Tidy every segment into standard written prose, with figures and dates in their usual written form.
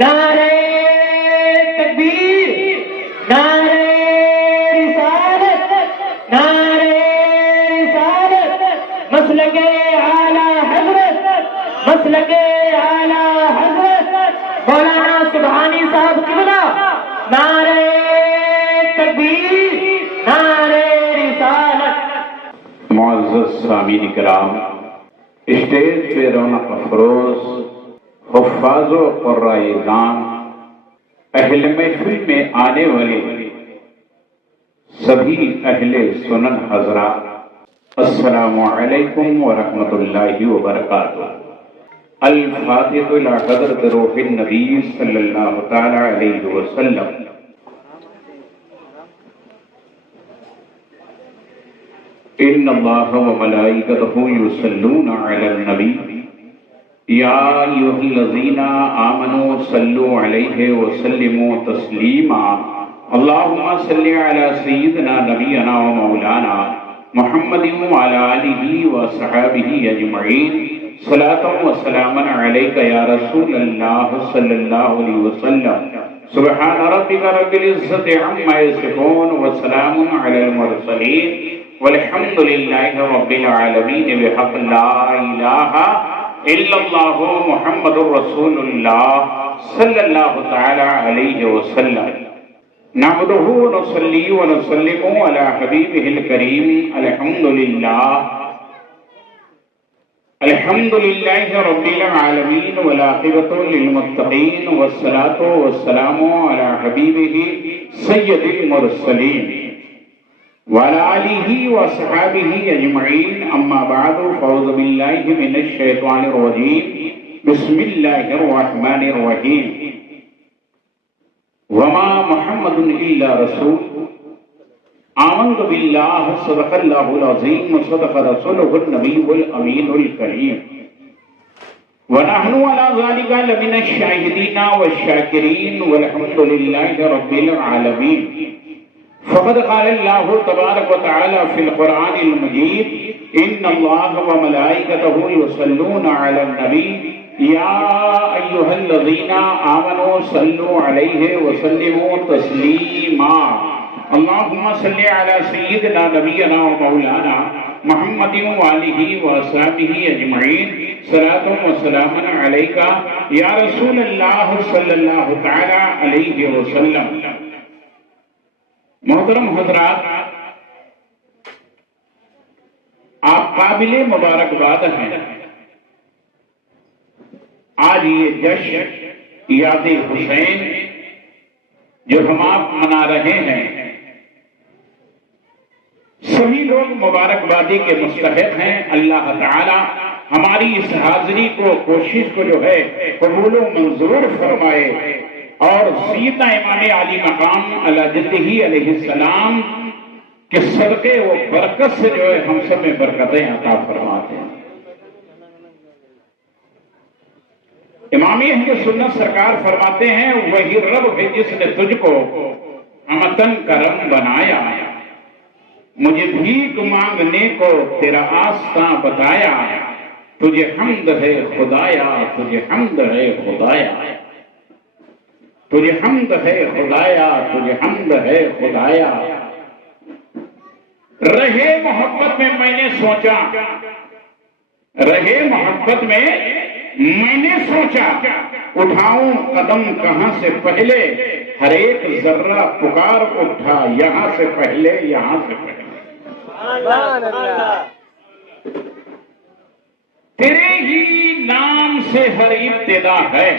نعرہ تکبیر، نعرہ رسالت، نعرہ رسالت، مسلک اعلی حضرت، مسلک اعلی حضرت مولانا سبحانی صاحب قبلہ، نعرہ تکبیر، نعرہ رسالت۔ معزز سامعین کرام، اسٹیج پہ رونق افروز حفاظ و قرائے دان، اہل محفل میں آنے والے سبھی اہل سنن حضرات، السلام علیکم ورحمۃ اللہ وبرکاتہ۔ الفاتحۃ الی حضرت روح النبی صلی اللہ تعالی علیہ وسلم۔ ان اللہ وملائکتہ یصلون علی النبی یا ایھا الذین آمنوا صلوا علیہ وسلموا تسلیما۔ اللہم صلی علی سیدنا نبینا و مولانا محمد وعلی آلہ وصحبہ اجمعین، صلاۃ و سلاما علیک یا رسول اللہ صلی اللہ علیہ وسلم۔ سبحان ربک رب العزۃ عما یصفون وسلام علی المرسلین والحمد للہ رب العالمین بحق لا الہ الا اللہ محمد رسول اللہ صلی اللہ تعالی علیہ وسلم۔ نحمدہ ونصلی ونسلم علی حبیبہ الکریم، الحمد للہ رب العالمین والعاقبۃ للمتقین والصلاۃ والسلام علی حبیبہ سید المرسلین وعلى آلہ وصحابہ اجمعین، اما بعد فاعوذ باللہ من الشیطان الرجیم، بسم اللہ الرحمن الرحیم۔ وما محمد الا رسول آمنت باللہ صدق اللہ العظیم وصدق رسولہ النبی الامین الکریم، ونحن على ذلك لمن الشاہدین والشاکرین والحمد للہ رب العالمین۔ فقد قال اللہ تبارک و تعالی فی القرآن المجید، ان اللہ وملائکتہ یصلون علی النبی یا ایھا الذین آمنوا صلوا علیہ وسلموا تسلیما۔ اللہم صلی علی سیدنا نبینا و مولانا محمد وآلہ وصحبہ اجمعین، صلاۃ و سلام علیک یا رسول اللہ صلی اللہ تعالی علیہ وسلم۔ محترم حضرات، آپ قابل مبارکباد ہیں۔ آج یہ جشن یاد حسین جو ہم آپ منا رہے ہیں، سبھی لوگ مبارکبادی کے مستحق ہیں۔ اللہ تعالی ہماری اس حاضری کو، کوشش کو جو ہے قبول و منظور فرمائے، اور سیدنا امام علی مقام علی جدہ علیہ السلام کے صدقے و برکت سے جو ہے ہم سب میں برکتیں عطا فرماتے ہیں۔ امام اہل سنت سرکار فرماتے ہیں، وہی رب ہے جس نے تجھ کو امتن کرم بنایا، مجھے بھیک مانگنے کو تیرا آستاں بتایا، تجھے حمد ہے خدایا، تجھے حمد ہے خدایا، تجھے حمد ہے خدایا، تجھے حمد ہے خدایا۔ رہے محبت میں میں نے سوچا، رہے محبت میں میں نے سوچا، اٹھاؤں قدم کہاں سے پہلے، ہر ایک ذرہ پکار اٹھا یہاں سے پہلے، یہاں سے پہلے۔ تیرے ہی نام سے ہر ابتدا ہے،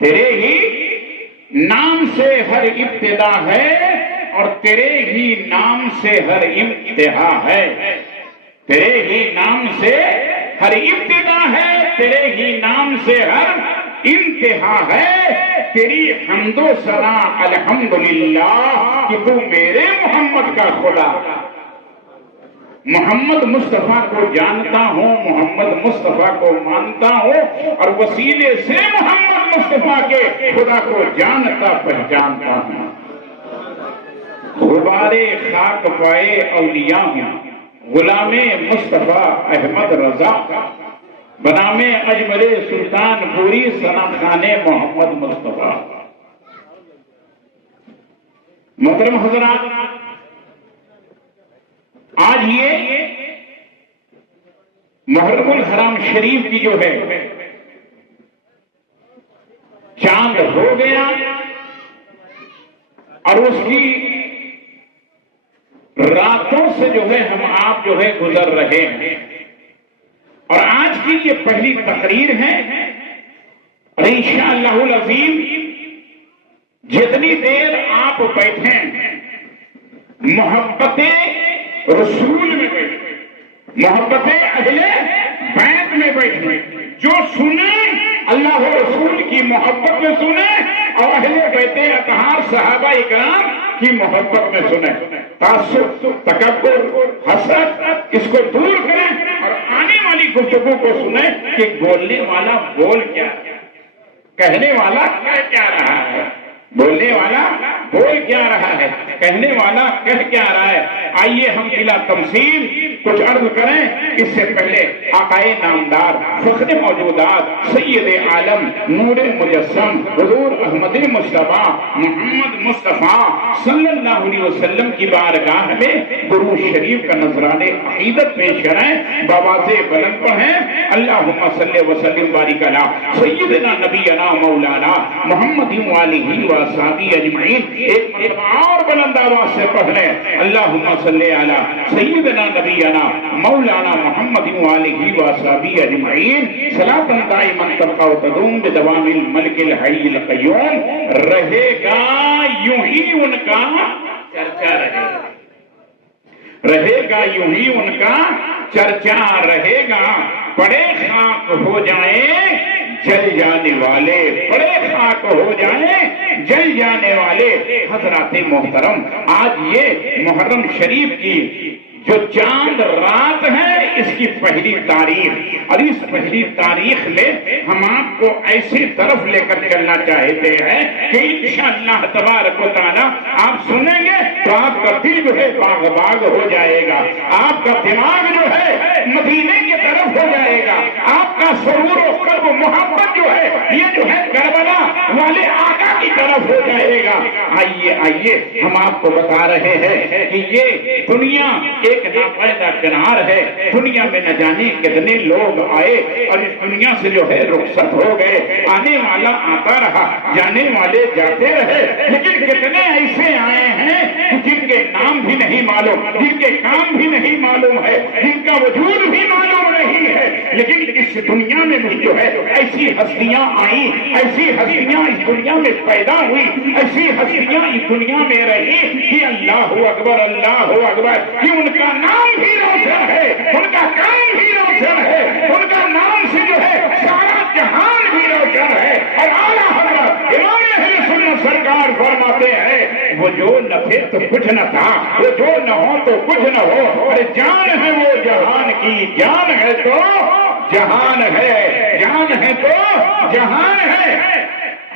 تیرے ہی نام سے ہر ابتدا ہے، اور تیرے ہی نام سے ہر انتہا ہے۔ تیرے ہی نام سے ہر ابتدا ہے، تیرے ہی نام سے ہر انتہا ہے۔ تیری حمد و ثنا الحمدللہ کہ تو میرے محمد کا خدا۔ محمد مصطفیٰ کو جانتا ہوں، محمد مصطفیٰ کو مانتا ہوں، اور وسیلے سے محمد مصطفیٰ کے خدا کو جانتا پہچانتا ہوں۔ غبار خاک پائے اولیاء ہوں، غلام مصطفیٰ احمد رضا کا، بنام اجمل سلطان پوری ثنا خان محمد مصطفیٰ۔ محترم حضرات، آج یہ محرم الحرام شریف کی جو ہے چاند ہو گیا اور اس کی راتوں سے جو ہے ہم آپ جو ہے گزر رہے ہیں، اور آج کی یہ پہلی تقریر ہے، اور انشاءاللہ العظیم جتنی دیر آپ بیٹھیں محبت رسول میں بیٹھیں، محبت اہل بیت میں بیٹھیں، جو سنیں اللہ و رسول کی محبت میں سنیں اور اہل بیت اطہار صحابہ اکرام کی محبت میں سنیں۔ تعصب، تکبر، حسد اس کو دور کریں اور آنے والی گفتگو کو سنیں کہ بولنے والا بول کیا ہے، کہنے والا کہہ کیا رہا ہے، بولنے والا بول کیا رہا ہے، کہنے والا کہہ کیا رہا ہے۔ آئیے ہم بلا تمثیل کچھ عرض کریں۔ اس سے پہلے آقائے نامدار، فخر موجودات، سید عالم، نور مجسم، حضور احمد مصطفیٰ محمد مصطفیٰ صلی اللہ علیہ وسلم کی بارگاہ میں درود شریف کا نذرانِ عقیدت پیش کریں، بآواز بلند پڑھیں۔ اللہم صلی وسلم بارک علی سیدنا نبینا مولانا محمد وآلہ وصحبہ اجمعین۔ ایک مرتبہ اور بلند آواز سے پڑھ لیں، اللہم صلی علی سیدنا نبینا مولانا محمد وآلہ وصحبہ اجمعین صلاۃ دائما تبقى وتدوم بدوام الملک الحی القیوم۔ رہے گا یوں ہی ان کا چرچا، رہے گا یوں ہی ان کا چرچا، رہے گا پڑے خاک ہو جائیں جل جانے والے، پڑے خاک ہو جائیں جل جانے والے۔ حضرات محترم، آج یہ محرم شریف کی جو چاند رات ہے اس کی پہلی تاریخ، اور اس پہلی تاریخ میں ہم آپ کو ایسی طرف لے کر چلنا چاہتے ہیں کہ انشاءاللہ تبارک و تعالی آپ سنیں گے تو آپ کا دل جو ہے باغ باغ ہو جائے گا، آپ کا دماغ جو ہے مدینے کی طرف ہو جائے گا، آپ کا سرور و قلب و محبت جو ہے یہ جو ہے کربلا والے آقا کی طرف ہو جائے گا۔ آئیے آئیے ہم آپ کو بتا رہے ہیں کہ یہ دنیا ایک ناپیدا کنار ہے، دنیا میں نہ جانے کتنے لوگ آئے اور اس دنیا سے جو ہے رخصت ہو گئے، آنے والا آتا رہا، جانے والے جاتے رہے، لیکن کتنے ایسے آئے ہیں جن کے نام بھی نہیں معلوم، جن کے کام بھی نہیں معلوم ہے، جن کا وجود بھی معلوم نہیں ہے، لیکن اس دنیا میں بھی جو ہے ایسی ہستیاں آئیں، ایسی ہستیاں اس دنیا میں پیدا ہوئی، ایسی ہستیاں اس دنیا میں رہی کہ اللہ اکبر اللہ اکبر، کہ ان کا نام بھی روشن ہے، ان کا کام بھی روشن ہے، ان کا نام سے جو ہے سارا جہان بھی روشن ہے۔ اور اعلیٰ حضرت امام اہل سنت سرکار فرماتے ہیں وہ جو نہ تھے تو کچھ نہ تھا، وہ جو نہ ہو تو کچھ نہ ہو، اور جان ہے وہ جہان کی، جان ہے تو جہان ہے، جان ہے تو جہان ہے۔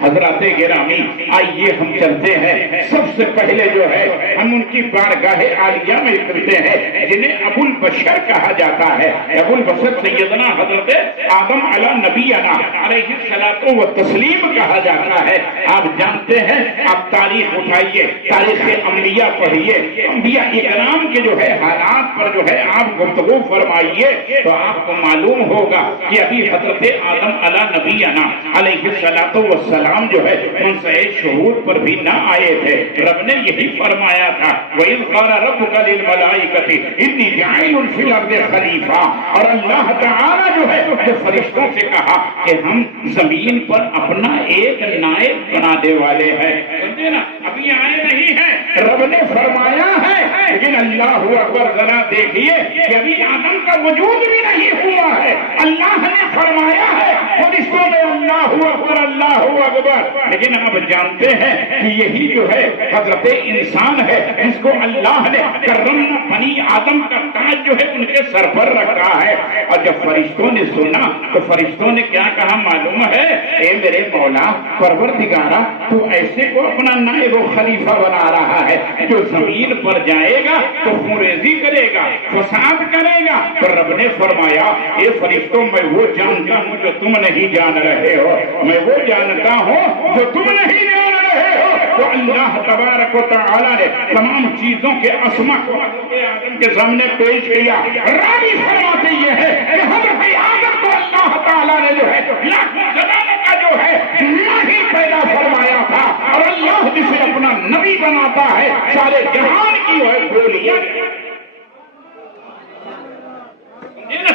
حضرات گرامی، آئیے ہم چلتے ہیں، سب سے پہلے جو ہے ہم ان کی بارگاہ عالیہ میں چلتے ہیں جنہیں ابو البشر کہا جاتا ہے۔ ابو البشر سیدنا حضرت آدم علی نبینا علیہ الصلوۃ والتسلیم کہا جاتا ہے۔ آپ جانتے ہیں، آپ تاریخ اٹھائیے، تاریخ انبیاء پڑھیے، انبیاء اکرام کے جو ہے حالات پر جو ہے آپ گفتگو فرمائیے تو آپ کو معلوم ہوگا کہ ابھی حضرت آدم علی نبینا علیہ الصلوۃ والسلام جو ہے منصع شہود پر بھی نہ آئے تھے۔ رب نے یہی فرمایا تھا وَإِذْ قَالَ رَبُّكَ لِلْمَلَائِكَةِ إِنِّي جَاعِلٌ فِي الْأَرْضِ خَلِيفَةً، اور اللہ تعالیٰ جو ہے جو فرشتوں سے کہا کہ ہم زمین پر اپنا ایک نائب بنانے والے ہیں۔ سمجھے نا، ابھی آئے نہیں ہیں، رب نے فرمایا ہے، لیکن اللہ اکبر ذرا دیکھیے کہ ابھی آدم کا وجود بھی نہیں ہوا ہے، اللہ نے فرمایا ہے فرشتوں میں اللہ اکبر اللہ اکبر، لیکن اب جانتے ہیں کہ یہی جو ہے حضرت انسان ہے جس کو اللہ نے کرم بنی آدم کا تاج جو ہے ان کے سر پر رکھا ہے۔ اور جب فرشتوں نے سنا تو فرشتوں نے کیا کہا معلوم ہے؟ اے میرے مولا پروردگارا، تو ایسے کو اپنا نائب و خلیفہ بنا رہا ہے جو زمین پر جائے گا تو خوریزی کرے گا، فساد کرے گا۔ تو رب نے فرمایا اے فرشتوں، میں وہ جانتا ہوں جو تم نہیں جان رہے ہو، میں وہ جانتا ہوں جو تم نہیں جان رہے ہو۔ تو اللہ تبارک و تعالی نے تمام چیزوں کے اسما کو حضرت آدم کے سامنے پیش کیا۔ راوی فرماتے یہ ہے کہ حضرت آدم کو اللہ تعالی نے جو ہے لاکھوں زمانے کا جو ہے نہیں پیدا فرمایا تھا، اور اللہ جسے اپنا نبی بناتا ہے سارے جہان کی جو ہے بولیاں،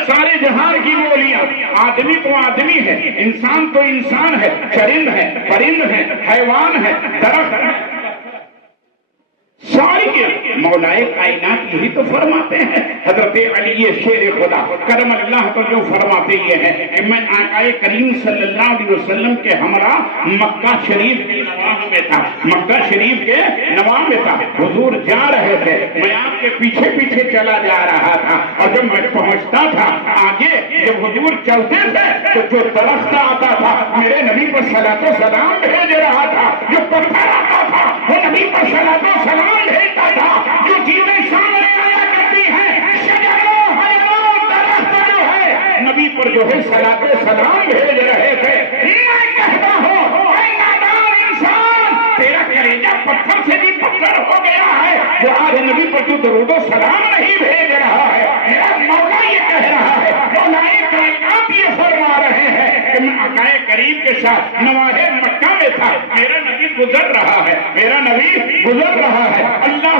سارے جہان کی بولیاں، آدمی تو آدمی ہے، انسان تو انسان ہے، چرند ہے، پرند ہے، حیوان ہے، درخت ہے، ساری کے مولائے کائنات یہی تو فرماتے ہیں۔ حضرت علی شیر خدا کرم اللہ تو جو فرماتے یہ ہے کہ میں آقا کریم صلی اللہ علیہ وسلم کے ہمراہ مکہ شریف کے نواح میں تھا، مکہ شریف کے نواح میں تھا، حضور جا رہے تھے، میں آپ کے پیچھے پیچھے چلا جا رہا تھا، اور جب میں پہنچتا تھا آگے، جب حضور چلتے تھے تو جو درخت آتا تھا میرے نبی پر صلاۃ و سلام بھیج رہا تھا، جو پتھر آتا تھا وہ نبی پر صلاۃ و سلام بھیجتا تھا، جو چیزیں سامنے آیا کرتی ہیں شجر و حیوان درخت جو ہے نبی پر جو ہے صلاۃ و سلام بھیج رہے تھے۔ میں کہتا ہوں اے نادان انسان، تیرا کلیجہ پتھر سے بھی پتھر ہو گیا ہے جو آج نبی پر تو درود و سلام نہیں بھیج رہا ہے۔ میرا مولا یہ کہہ رہا ہے، مولائے کائنات یہ فرما رہے ہیں کہ میں آقا کریم کے ساتھ نواح مکہ میں تھا، میرا نبی گزر رہا ہے، میرا نبی گزر رہا ہے۔ اللہ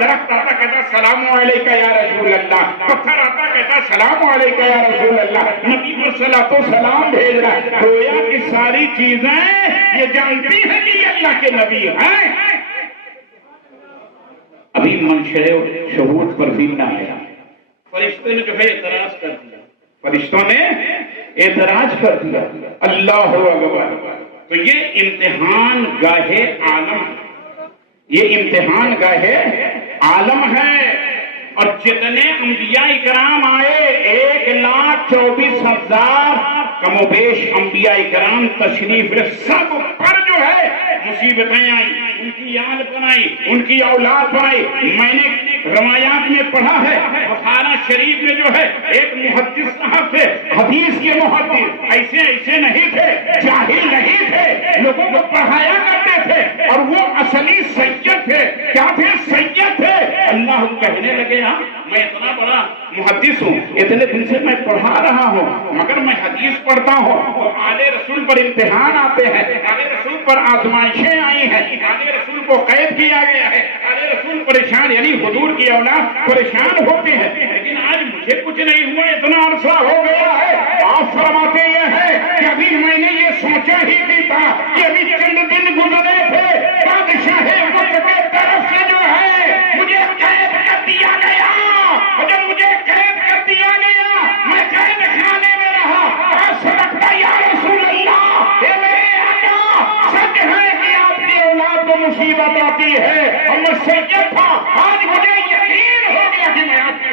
درخت آتا کہتا سلام علیکہ یا رسول اللہ، پتھر آتا کہتا سلام علیکہ یا رسول اللہ، نبی پر صلاۃ و سلام بھیج رہا ہے۔ گویا کہ ساری چیزیں یہ جانتی ہیں کہ یہ اللہ کے نبی ہیں۔ ابھی منشر شہود پر بھی نہ آیا، فرشتوں نے جو ہے اعتراض کر دیا، فرشتوں نے اعتراض کر دیا۔ اللہ اکبر۔ تو یہ امتحان گاہ عالم، یہ امتحان گاہ عالم ہے، اور جتنے انبیاء کرام آئے 1,24,000 کم و بیش انبیاء کرام تشریف لے، سب پر جو ہے مصیبتیں آئی، ان کی یاد بنائی، ان کی اولاد بنائی۔ میں نے روایات میں پڑھا ہے، بخاری شریف میں جو ہے ایک محدث صاحب تھے، حدیث کے محدث، ایسے نہیں تھے، جاہل نہیں تھے، لوگوں کو پڑھایا کرتے تھے، اور وہ اصلی سید تھے۔ کیا تھے؟ سید تھے۔ اللہ کہنے لگے میں اتنا بڑا محدث ہوں، اتنے دن سے میں پڑھا رہا ہوں، مگر میں حدیث پڑھتا ہوں تو آل رسول پر امتحان آتے ہیں، آل رسول پر آزمائشیں آئی ہیں، آل رسول کو قید کیا گیا ہے، آل رسول پریشان، یعنی حضور کی اولاد پریشان ہوتے ہیں، لیکن آج مجھے کچھ نہیں ہوا، اتنا عرصہ ہو گیا ہے۔ آپ فرماتے یہ ہے کہ ابھی میں نے یہ سوچا ہی نہیں تھا کہ ابھی چند دن گزرے تھے، بادشاہ وقت کے طرف سے جو ہے مجھے قید کر دیا گیا، اور جب مجھے قید کر دیا گیا میں قید خانے میں رہا۔ آپ سے لگتا یا رسول اللہ، یہ میرے آقا سچ ہے کہ آپ کی اولاد کو مصیبت آتی ہے، اور میں سید تھا، آج مجھے یقین ہو گیا کہ میں آپ کی،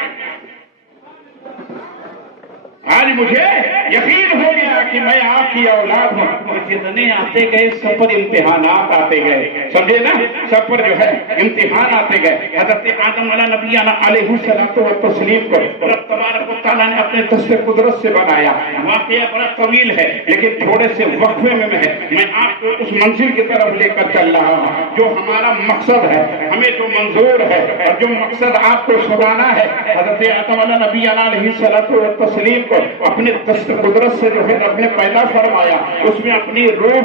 آج مجھے یقین ہو گیا کہ میں آپ کی اولاد ہوں۔ جتنے آتے گئے سب پر امتحانات آتے گئے، سمجھے نا، سب پر جو ہے امتحان آتے گئے۔ حضرت آدم علیہ نبی علیہ الصلوۃ والتسلیم کو رب تبارک و تعالیٰ نے اپنے دست قدرت سے بنایا۔ واقعہ بڑا طویل ہے لیکن تھوڑے سے وقفے میں میں آپ کو اس منزل کی طرف لے کر چل رہا ہوں جو ہمارا مقصد ہے، ہمیں جو منظور ہے، اور جو مقصد آپ کو سنانا ہے۔ حضرت آدم علیہ نبی علیہ الصلوۃ والتسلیم کو اپنے دست قدرت سے جو ہے رب نے پیدا فرمایا، اس میں اپنی روح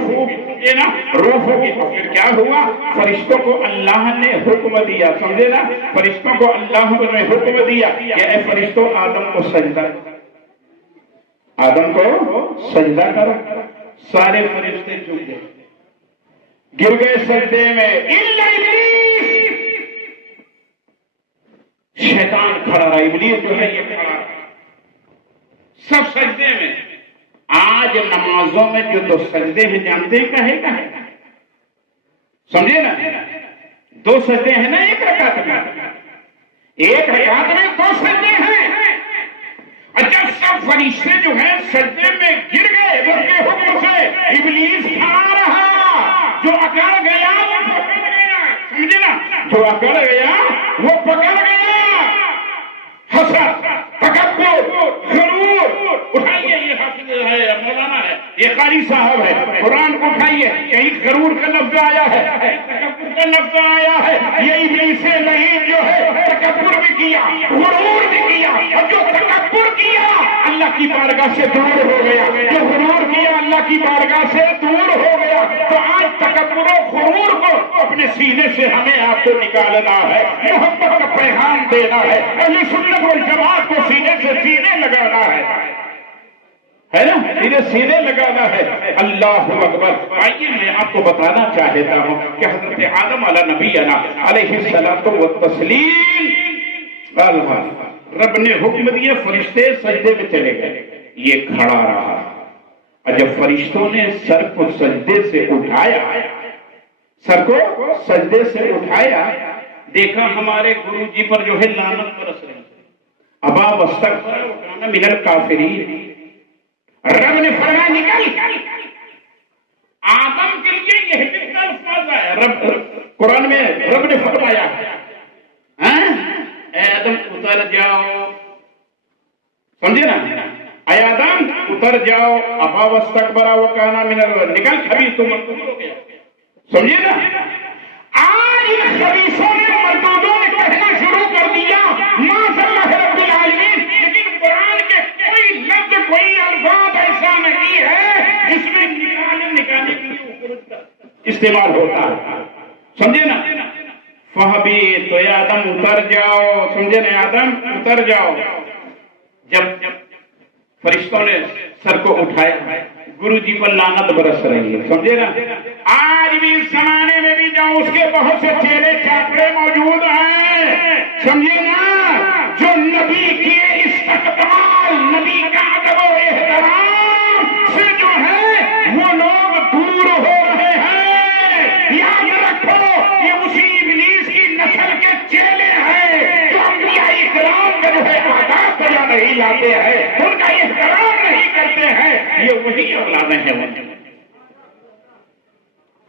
نا، روح ہوگی۔ تو پھر کیا ہوا؟ فرشتوں کو اللہ نے حکم دیا، سمجھے نا، فرشتوں کو اللہ نے حکم دیا کہ اے فرشتوں آدم کو سجدہ، آدم کو سجدہ کرو۔ سارے فرشتے جھک گئے، گر گئے سجدے میں، الا ابلیس، شیطان کھڑا رہا، ابلیس جو ہے یہ کھڑا، سب سجدے میں۔ آج آج نمازوں میں جو دو سجدے ہیں جانتے ہیں کہے کہے سمجھے نا؟ دو سجدے ہیں نا ایک رکعت میں، ایک رکعت میں دو سجدے ہیں۔ اچھا سب فرشتے جو ہیں سجدے میں گر گئے رب کے حکم سے، ابلیس کھڑا رہا، جو اکڑ گیا وہ پکڑ گیا، سمجھے نا؟ جو اکڑ گیا وہ پکڑ گیا۔ حسد، تکبر، غرور، اٹھائیے یہ حافظ ہے مولانا ہے، یہ قاری صاحب ہے، قرآن کو اٹھائیے، کہیں غرور کا لفظ آیا ہے، تکبر کا لفظ آیا ہے، یہ ابلیس لعین جو ہے تکبر بھی کیا، غرور بھی کیا، اور جو تکبر کیا اللہ کی بارگاہ سے دور ہو گیا، جو غرور کیا اللہ کی بارگاہ سے دور ہو گیا۔ تو آج تکبر و غرور کو اپنے سینے سے ہمیں آپ کو نکالنا ہے، محبت کا پیغام دینا ہے، اہل سنت والجماعت کو سینے سے سینے لگانا ہے نا؟ سینے لگانا ہے۔ اللہ اکبر۔ آئیے میں آپ کو بتانا چاہتا ہوں کہ حضرت آدم علیہ نبینا علیہ الصلوۃ والتسلیم، رب نے حکم دیا فرشتے سجدے میں چلے گئے، یہ کھڑا رہا، اور جب فرشتوں نے سر کو سجدے سے اٹھایا، سر کو سجدے سے اٹھایا، دیکھا ہمارے گرو جی پر جو ہے لعنت برس رہی، ابا واستکبر وکان من الکافرین۔ رب نے فرمایا نکل، آدم کے لیے یہ کتنا الفاظ ہے، رب قرآن میں رب نے فرمایا اے آدم اتر جاؤ، سمجھے نا؟ اے آدم اتر جاؤ، ابا واستکبر وکان من نکل، خبیث تو مردود ہو گیا، سمجھے نا؟ آج ان خبیثوں نے مردودوں نے کہنا شروع کر دیا معاذ اللہ رب العالمین، لیکن قرآن کے کوئی لفظ کوئی الفاظ ایسا نہیں ہے جس میں نکالنے کے لیے استعمال ہوتا ہے، سمجھے نا؟ فہبی تو اے آدم اتر جاؤ، سمجھے نا؟ آدم اتر جاؤ۔ جب فرشتوں نے سر کو اٹھایا، گرو جی پر لعنت برس رہی ہے، سمجھے نا؟ آج بھی اس زمانے میں بھی جاؤ اس کے بہت سے چیلے چاپڑے موجود ہیں، سمجھے نا؟ جو نبی کے استقبال، نبی کا ادب و احترام سے جو ہے وہ لوگ دور ہو رہے ہیں۔ یاد رکھو یہ اسی ابلیس کی نسل کے چیلے ہیں جو انبیاء اکرام کا جو ہے آداب بجا نہیں لاتے ہیں، ان کا احترام نہیں کرتے ہیں، یہ وہی اولادیں ہیں۔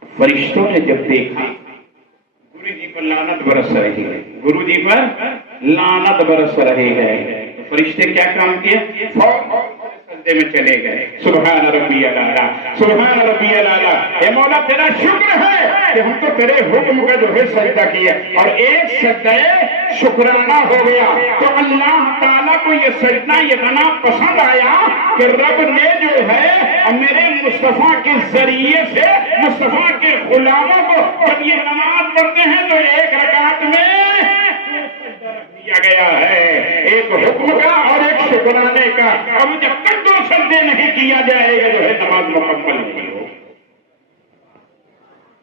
فرشتوں نے جب دیکھا گرو جی پر لعنت برس رہی ہے، گرو جی پر لعنت برس رہی ہے، تو فرشتے کیا کام کیا؟ فوراً سجدے میں چلے گئے، سبحان ربی الاعلیٰ، سبحان ربی الاعلیٰ، اے مولا تیرا شکر ہے کہ ہم تو تیرے حکم کا جو ہے سجدہ کیا، اور ایک سجدہ شکرانہ ہو گیا۔ تو اللہ تعالیٰ کو یہ سجدہ اتنا پسند آیا کہ رب نے جو ہے میرے مصطفیٰ کے ذریعے سے مصطفیٰ کے غلاموں کو جب یہ نماز پڑھتے ہیں تو ایک رکعت میں دیا گیا ہے، ایک حکم کا اور ایک شکرانے کا۔ اب جب تک دو سجدے نہیں کیا جائے گا جو ہے نماز مکمل نہیں ہوگی،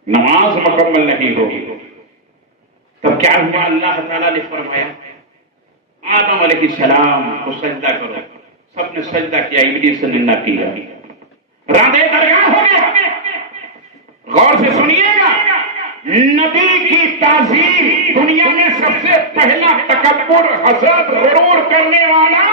نماز مکمل نہیں ہوگی۔ تب کیا ہوا؟ اللہ تعالیٰ نے فرمایا آدم علیہ السلام کو سجدہ کرو، سب نے سجدہ کیا، ابلیس نے نہ کیا، راندے درگاہ ہو گیا۔ غور سے سنیے گا، نبی کی تعظیم دنیا میں سب سے پہلا تکبر، حسد، غرور کرنے والا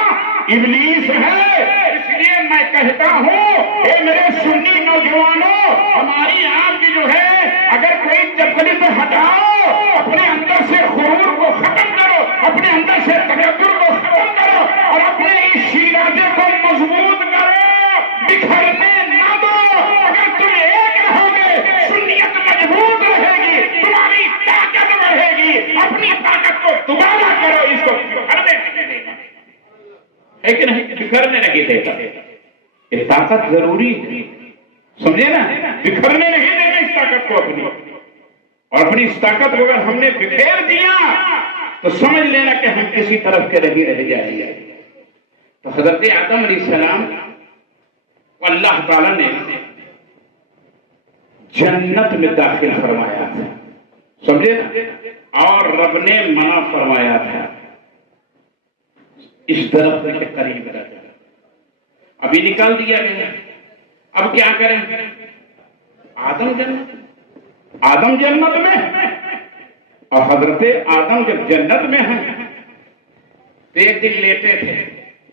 ابلیس ہے۔ اس لیے میں کہتا ہوں اے میرے سنی نوجوانوں، ہماری آپ کی جو ہے اگر کوئی چپلی تو ہٹاؤ، اپنے اندر سے غرور کو ختم کرو، اپنے اندر سے تکبر کو ختم کرو، اور اپنے اس شیرازے کو مضبوط کرو، بکھرنے نہ دو۔ اگر تم ایک رہو گے سنیت مضبوط رہے گی، تمہاری طاقت بڑھے گی، اپنی طاقت کو دوبارہ کرو، اس کو بکھرنے نہیں دینا ہے کہ نہیں؟ بکھرنے نہیں دیتا، یہ طاقت ضروری ہے، سمجھے نا؟ بکھرنے نہیں دینا اس طاقت کو اپنی، اور اپنی اس طاقت کو اگر ہم نے بکھیر دیا تو سمجھ لینا کہ ہم کسی طرف کے رہ جائیں گے۔ تو حضرت آدم علیہ السلام کو اللہ تعالیٰ نے جنت میں داخل فرمایا تھا، سمجھے نا؟ اور رب نے منع فرمایا تھا اس درخت کے قریب رہنا، ابھی نکال دیا گیا، اب کیا کریں؟ آدم جنت میں اور حضرت آدم جب جنت میں ہیں تو ایک دن لیٹے تھے،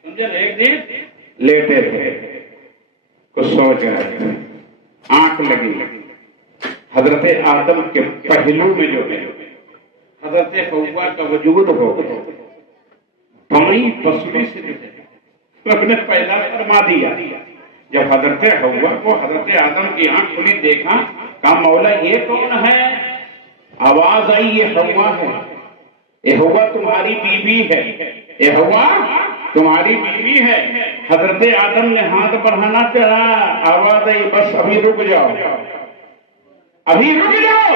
سمجھے، ایک دن لیٹے تھے، کچھ سوچ رہے تھے، آنکھ لگی، حضرت آدم کے پہلو میں جو ہے حضرت حوا کا وجود ہو، بائیں پسلی سے جو ہے اپنے پہلا فرما دیا۔ جب حضرت حوا کو حضرت آدم کی آنکھ کھلی دیکھا، کہا مولا یہ کون ہے؟ آواز آئی یہ حوا ہے، یہ حوا تمہاری بیوی ہے، یہ حوا تمہاری بیوی ہے۔ حضرت آدم نے ہاتھ بڑھانا چاہا، آواز آئی بس ابھی رک جاؤ، ابھی رک جاؤ۔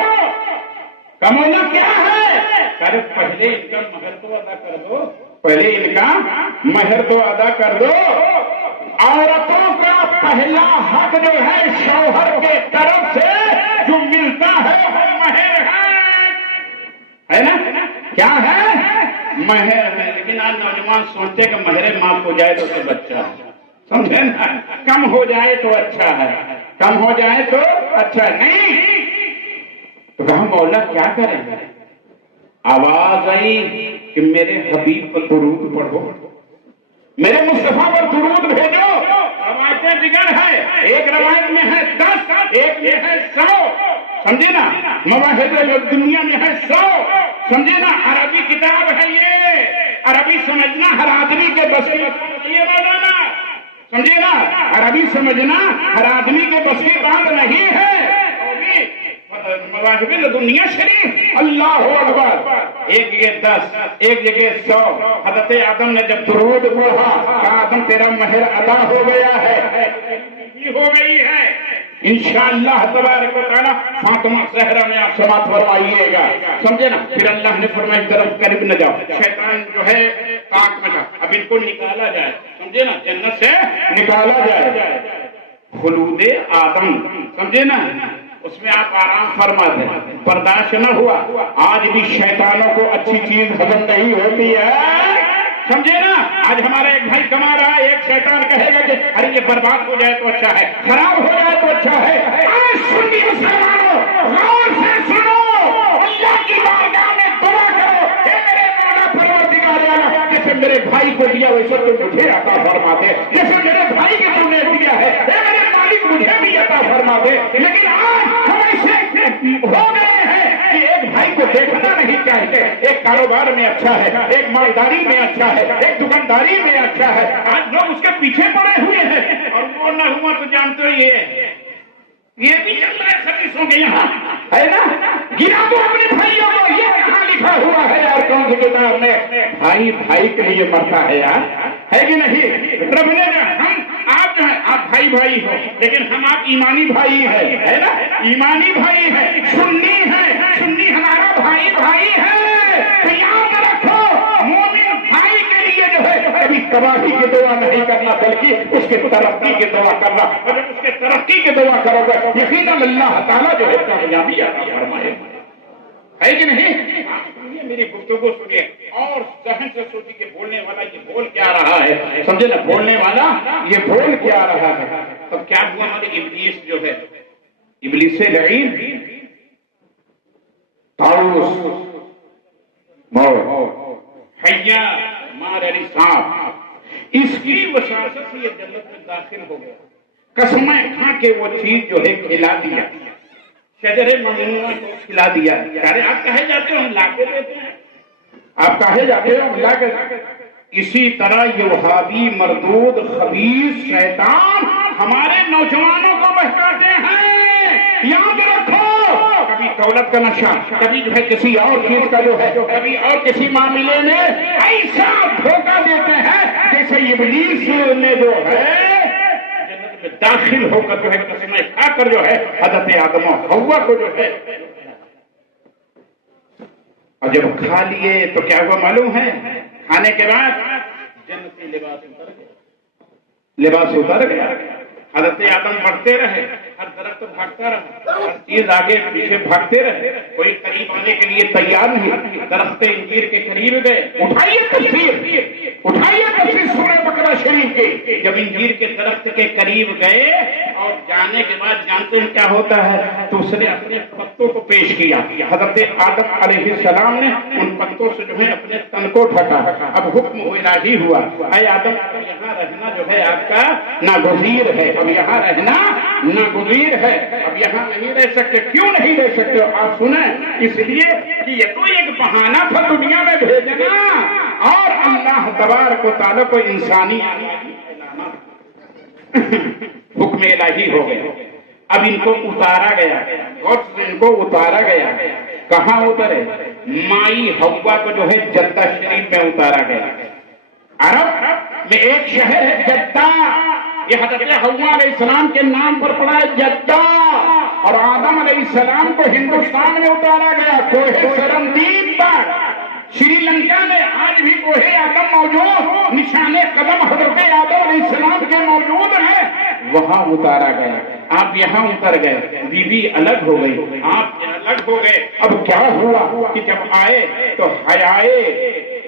کہا مولا کیا ہے؟ کہ پہلے ان کا مہر تو ادا کر دو، پہلے ان کا مہر تو ادا کر دو۔ عورتوں کا پہلا حق جو ہے شوہر کے طرف سے جو ملتا ہے وہ مہر ہے نا؟ کیا ہے؟ مہر ہے۔ لیکن آج نوجوان سوچتے کہ مہر معاف ہو جائے تو سب اچھا ہے، سمجھے نا؟ کم ہو جائے تو اچھا ہے، کم ہو جائے تو اچھا ہے۔ نہیں تو کہا مولا کیا کریں؟ آواز آئی کہ میرے حبیب پر درود پڑھو، میرے مصطفیٰ پر درود بھیجو۔ روایتیں دیگر ہے، ایک روایت میں ہے 10، ایک میں ہے 100، سمجھے نا؟ مواہب دنیا میں ہے 100، سمجھے نا؟ عربی کتاب ہے یہ، عربی سمجھنا ہر آدمی کے بس کی بات نہیں ہے، سمجھے نا؟ عربی سمجھنا ہر آدمی کے بس کی بات نہیں ہے۔ مواہب دنیا شریف، اللہ اکبر، ایک جگہ 10، ایک جگہ 100۔ حضرت آدم نے جب درود پڑھا، کہا آدم تیرا مہر ادا ہو گیا ہے، ہو گئی ہے، انشاءاللہ تبارک و تعالی فاطمہ زہرا میں آپ سماعت فرمائیے گا، سمجھے نا؟ پھر اللہ نے فرمایا طرف قریب نہ جاؤ، شیطان جو ہے پاک میں جاؤ، اب ان کو نکالا جائے، سمجھے نا؟ جنت سے نکالا جائے، خلود آدم، سمجھے نا؟ اس میں آپ آرام فرما دیں، برداشت نہ ہوا۔ آج بھی شیطانوں کو اچھی چیز ہضم نہیں ہوتی ہے، سمجھے نا؟ آج ہمارا ایک بھائی کما رہا ہے، ایک شیطان کہے گا کہ ارے یہ برباد ہو جائے تو اچھا ہے، خراب ہو جائے تو اچھا ہے۔ آج سنی مسلمانوں غور سے سنو، اللہ کی بارگاہ میں دعا کرو، اے میرے مولا پروردگار اعلیٰ، جیسے میرے بھائی کو دیا ویسے تو مجھے عطا فرما دے، جیسے میرے بھائی کے تم نے دیا ہے، اے میرے مالک مجھے بھی عطا فرما دے۔ لیکن آج ہم ایسے ہو گئے ہیں کہ ایک بھائی کو دیکھنا نہیں چاہیے، ایک کاروبار میں اچھا ہے، ایک مالداری میں اچھا ہے، ایک دکانداری میں اچھا ہے، آج لوگ اس کے پیچھے پڑے ہوئے ہیں، اور وہ نہ ہوا تو جانتے ہی یہ بھی چل رہا ہے سروسوں کے یہاں، ہے نا؟ گرا دو اپنے بھائیوں کو، یہ کہاں لکھا ہوا ہے یار کون سی کتاب میں؟ بھائی بھائی کے لیے مرتا ہے یار، ہے کہ نہیں؟ رب نے ہم آپ جو ہے آپ بھائی بھائی ہو، لیکن ہم آپ ایمانی بھائی ہے نا؟ ایمانی بھائی ہے، سنی ہے، سنی ہمارا بھائی بھائی ہے۔ تو یاد رکھو مومن بھائی کے لیے جو ہے کبھی تباہی کی دعا نہیں کرنا، بلکہ اس کے ترقی کی دعا کرنا، اور جب اس کے ترقی کی دعا کرو گے یقیناً اللہ تعالیٰ جو ہے کامیابی عطا فرمائے، ہے کہ نہیں؟ میری گفتگو سنیے اور ذہن سے سوچیے کہ بولنے والا یہ بول کیا رہا ہے، سمجھے نا؟ بولنے والا یہ بول کیا رہا ہے۔ تب کیا ہوا؟ ہمارے ابلیس جو ہے، ابلیس لعین، طاؤس، حیا، مار علی صاحب، اس کی وساطت سے یہ جنت میں داخل ہو گیا، قسمیں کھا کے وہ چیز جو ہے کھلا دیا، شجر ممنوع کو کھلا دیا۔ ارے آپ کہے جاتے ہو ہم لا کے دیتے ہیں، آپ کہے جاتے ہو ہم لا کے۔ اسی طرح یہ وہابی مردود خبیث شیطان ہمارے نوجوانوں کو بہکاتے ہیں، یاد رکھو۔ کبھی دولت کا نشہ، کبھی جو ہے کسی اور چیز کا جو ہے، کبھی اور کسی معاملے میں ایسا دھوکہ دیتے ہیں جیسے ابلیس نے جو ہے داخل ہو کر جو ہے قسمیں کھا کر جو ہے حضرت آدم و حوا کو جو ہے، اور جب کھا لیے تو کیا ہوا معلوم ہے؟ کھانے کے بعد جنتی لباس اتر گیا۔ حضرت آدم بڑھتے رہے، ہر درخت بھاگتا رہا، ہر چیز آگے پیچھے بھاگتے رہے، کوئی قریب آنے کے لیے تیار نہیں۔ درخت انجیر کے قریب گئے، اٹھائیے تفسیر سورہ بقرہ شریف کی، جب انجیر کے درخت کے قریب گئے اور جانے کے بعد جانتے ہیں کیا ہوتا ہے؟ تو اس نے اپنے پتوں کو پیش کیا. حضرت آدم علیہ السلام نے ان پتوں سے جو ہے اپنے تن کو ڈھکا. اب حکم الہی ہوا، اے آدم اب یہاں رہنا جو ہے آپ کا ناگزیر ہے، اب یہاں رہنا ناگزیر ہے، اب یہاں نہیں رہ سکتے. کیوں نہیں رہ سکتے؟ آپ سنیں، اس لیے کہ یہ تو ایک بہانہ تھا دنیا میں بھیجنا، اور اللہ تبارک و تعالیٰ کو انسانی حکم الہی ہو گئے. اب ان کو اتارا گیا، اور ان کو اتارا گیا. کہاں اترے؟ مائی حوا کو جو ہے جدہ شریف میں اتارا گیا. عرب میں ایک شہر ہے جدہ، یہ حضرت حوا علیہ السلام کے نام پر پڑا ہے جدہ. اور آدم علیہ السلام کو ہندوستان میں اتارا گیا، کوہ سرندیپ پر. شری لنکا میں آج بھی کوہ آدم موجود، نشان قدم حضرت آدم علیہ السلام کے موجود ہیں، وہاں اتارا گیا. آپ یہاں اتر گئے، بیوی الگ ہو گئی، آپ الگ ہو گئے. اب کیا ہوا کہ جب آئے تو حیائے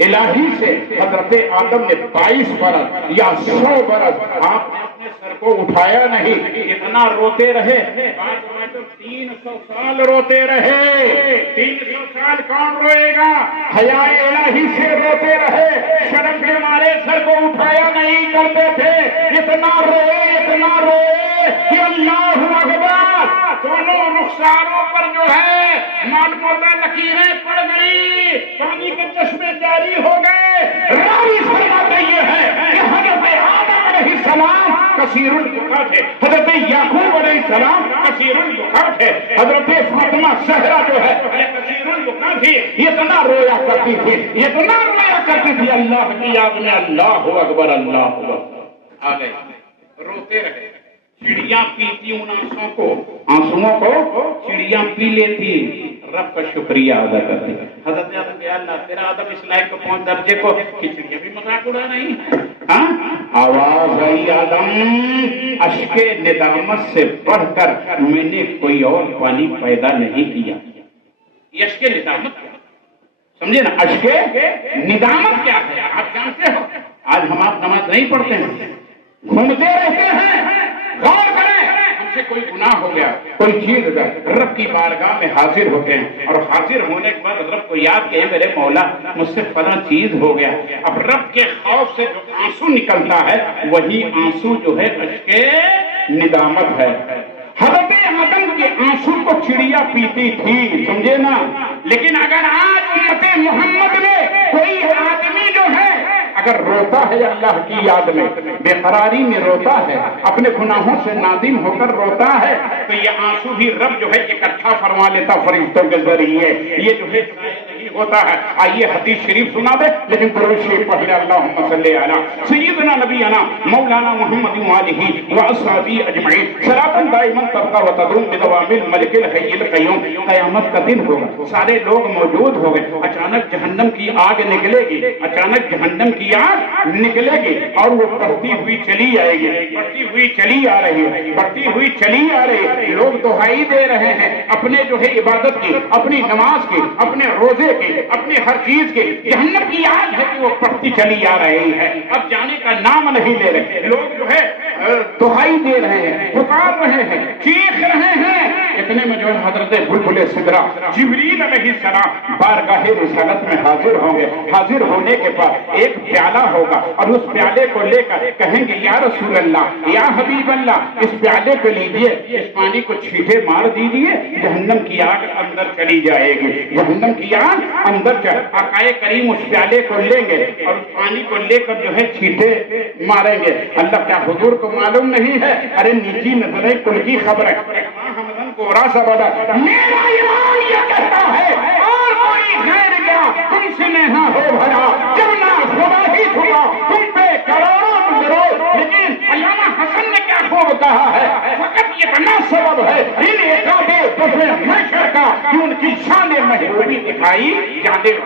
الہی سے حضرت آدم نے 22 برس یا 100 برس آپ نے اپنے سر کو اٹھایا نہیں. اتنا روتے رہے، 300 سال روتے رہے. 300 سال کون روئے گا؟ حیائے الہی سے روتے رہے، شرم کے مارے سر کو اٹھایا نہیں کرتے تھے. اتنا روئے کہ اللہ اکبر، دونوں رخساروں پر جو ہے معلومات لکیریں پڑ گئی، پانی کے چشمے جاری ہو گئے. راوی فرماتے یہ ہے کہ حضرت آدم علیہ السلام کثیر البکا تھے، حضرت یعقوب علیہ السلام کثیر البکا تھے، حضرت فاطمہ زہرا جو ہے یہ کثیر البکا تھی. اتنا رویا کرتی تھی اللہ کی یاد میں. اللہ اکبر اللہ اکبر. آ گئے، روتے رہے. چڑیاں پیتی ان آنسوؤں کو چڑیاں پی لیتی، رب کا شکریہ ادا کرتی. حضرت آدم کہ اللہ تیرا آدم اس لائق کو پہنچ درجے کو کہ چڑیاں بھی مذاق اڑا رہی ہیں. آواز آئی آدم اشک ندامت سے بڑھ کر میں نے کوئی اور پانی پیدا نہیں کیا. یہ اشک ندامت کیا سمجھے نا؟ اشک ندامت کیا ہے آپ جانتے ہو؟ آج ہم آپ نماز نہیں پڑھتے ہیں، گھومتے رہتے ہیں. غور کریں، ہم سے کوئی گناہ ہو گیا، کوئی چیز ہو گیا، رب کی بارگاہ میں حاضر ہوتے ہیں، اور حاضر ہونے کے بعد رب کو یاد کہ میرے مولا مجھ سے فلاں چیز ہو گیا. اب رب کے خوف سے جو آنسو نکلتا ہے وہی آنسو جو ہے اشک ندامت ہے. حضرت آدم کے آنسو کو چڑیا پیتی تھی، سمجھے نا. لیکن اگر آج امت محمد میں کوئی آدمی جو ہے اگر روتا ہے اللہ کی یاد میں، بے قراری میں روتا ہے، اپنے گناہوں سے نادم ہو کر روتا ہے، تو یہ آنسو بھی رب جو ہے اکٹھا فرما لیتا فرشتوں کے ذریعے. یہ جو ہے نہیں ہوتا ہے. آئیے حدیث شریف سنا دے، لیکن درود شریف پڑھ لے. اللہم صلی علی سیدنا نبینا مولانا محمد وآلہ واصحابہ اجمعین صلاۃ دائما تبقى وتدوم بدوام الملک الحی القیوم. قیامت کا دن ہوگا، سارے لوگ موجود ہو گئے، اچانک جہنم کی آگ نکلے گی، اچانک جہنم کی آگ نکلے گی اور وہ بڑھتی ہوئی چلی آئے گی، بڑھتی ہوئی چلی آ رہی ہے، بڑھتی ہوئی چلی آ رہی ہے. لوگ دہائی دے رہے ہیں اپنے جو ہے عبادت کی، اپنی نماز کی، اپنے روزے کی، اپنی ہر چیز کی. جہنم کی آگ ہے کہ وہ بڑھتی چلی آ رہی ہے، اب جانے کا نام نہیں لے رہے. لوگ جو ہے دہائی دے رہے ہیں، پکار رہے ہیں، چیخ رہے ہیں. اتنے میں جو ہے حضرت بلبل سدرا جبریل علیہ السلام بارگاہ رسالت میں حاضر ہوں گے. حاضر ہونے کے بعد ایک پیالہ ہوگا اور اس پیالے کو لے کر کہیں گے یا رسول اللہ، یا حبیب اللہ، اس پیالے کو لیجئے، اس پانی کو چھینٹے مار دیجئے، جہنم کی آگ اندر چلی جائے گی. جہنم کی آگ اندر آقائے کریم اس پیالے کو لیں گے اور اس پانی کو لے کر جو ہے چھینٹے ماریں گے. اللہ کیا حضور کو معلوم نہیں ہے؟ ارے نجی نظر کل کی خبر ہے. میرا ایمان یہ کہتا ہے اور کوئی غیر گیا تم سے نہا ہو بھرا، جب نہ خدا ہی چھپا تم پہ کروڑوں گرو. لیکن علامہ حسن نے کیا خوب کہا ہے، فقط اتنا سبب ہے ان ایکادے دفعے محشر کا کہ ان کی شان محبوبی دکھائی جاتے.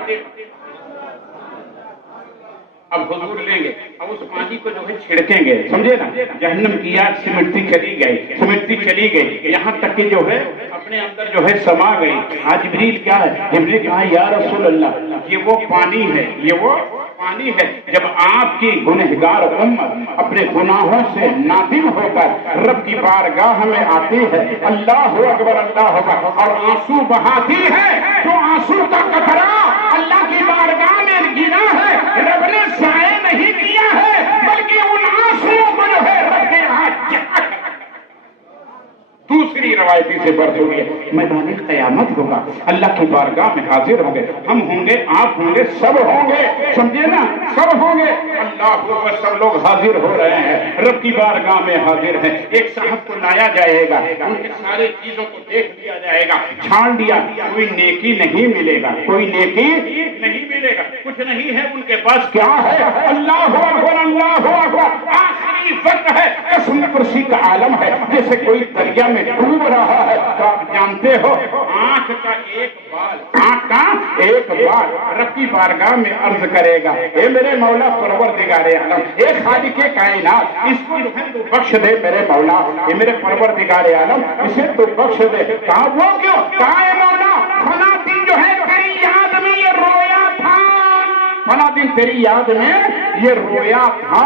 اب حضور لیں گے، اب اس پانی کو جو ہے چھڑکیں گے، سمجھے نا. جہنم کی آگ سمٹتی چلی گئی یہاں تک کہ جو ہے اپنے اندر جو ہے سما گئی. آج جبریل کیا ہے؟ جبریل کہا یا رسول اللہ یہ وہ پانی ہے، یہ وہ آنی ہے جب آپ کی گنہگار امت اپنے گناہوں سے نادم ہو کر رب کی بارگاہ میں آتی ہے، اللہ اکبر اللہ اکبر، اور آنسو بہاتی ہے، تو آنسو کا قطرہ اللہ کی بارگاہ میں گرا ہے، رب نے ضائع نہیں کیا ہے، بلکہ ان آنسوؤں کو جو ہے رب نے آج جمع کر دوسری روایتی سے بڑھتے ہوئے میدان قیامت ہوگا، اللہ کی بارگاہ میں حاضر ہوں گے، ہم ہوں گے، آپ ہوں گے، سب ہوں گے، سمجھے نا، سب ہوں گے، اللہ اکبر، سب لوگ حاضر ہو رہے ہیں، رب کی بارگاہ میں حاضر ہیں، ایک صاحب کو لایا جائے گا، ان کے سارے چیزوں کو دیکھ لیا جائے گا، چھان لیا، کوئی نیکی نہیں ملے گا، کوئی نیکی نہیں ملے گا، کچھ نہیں ہے ان کے پاس، کیا ہے؟ اللہ اکبر اللہ اکبر، آخری وقت ہے، قسم کرسی کا عالم ہے، جیسے کوئی دریا میں ڈوب رہا ہے، تو آپ جانتے ہو آنکھ کا ایک بال رب کی بارگاہ میں عرض کرے گا، اے میرے مولا پروردگار عالم، اے خالق کائنات، اس کو جو ہے تو بخش دے میرے مولا، اے میرے پروردگار عالم، اسے تو بخش دے۔ کہا وہ کیوں؟ کہا اے مولا فلاں دن جو ہے تیری یاد میں یہ رویا تھا، فلاں دن تیری یاد میں یہ رویا تھا،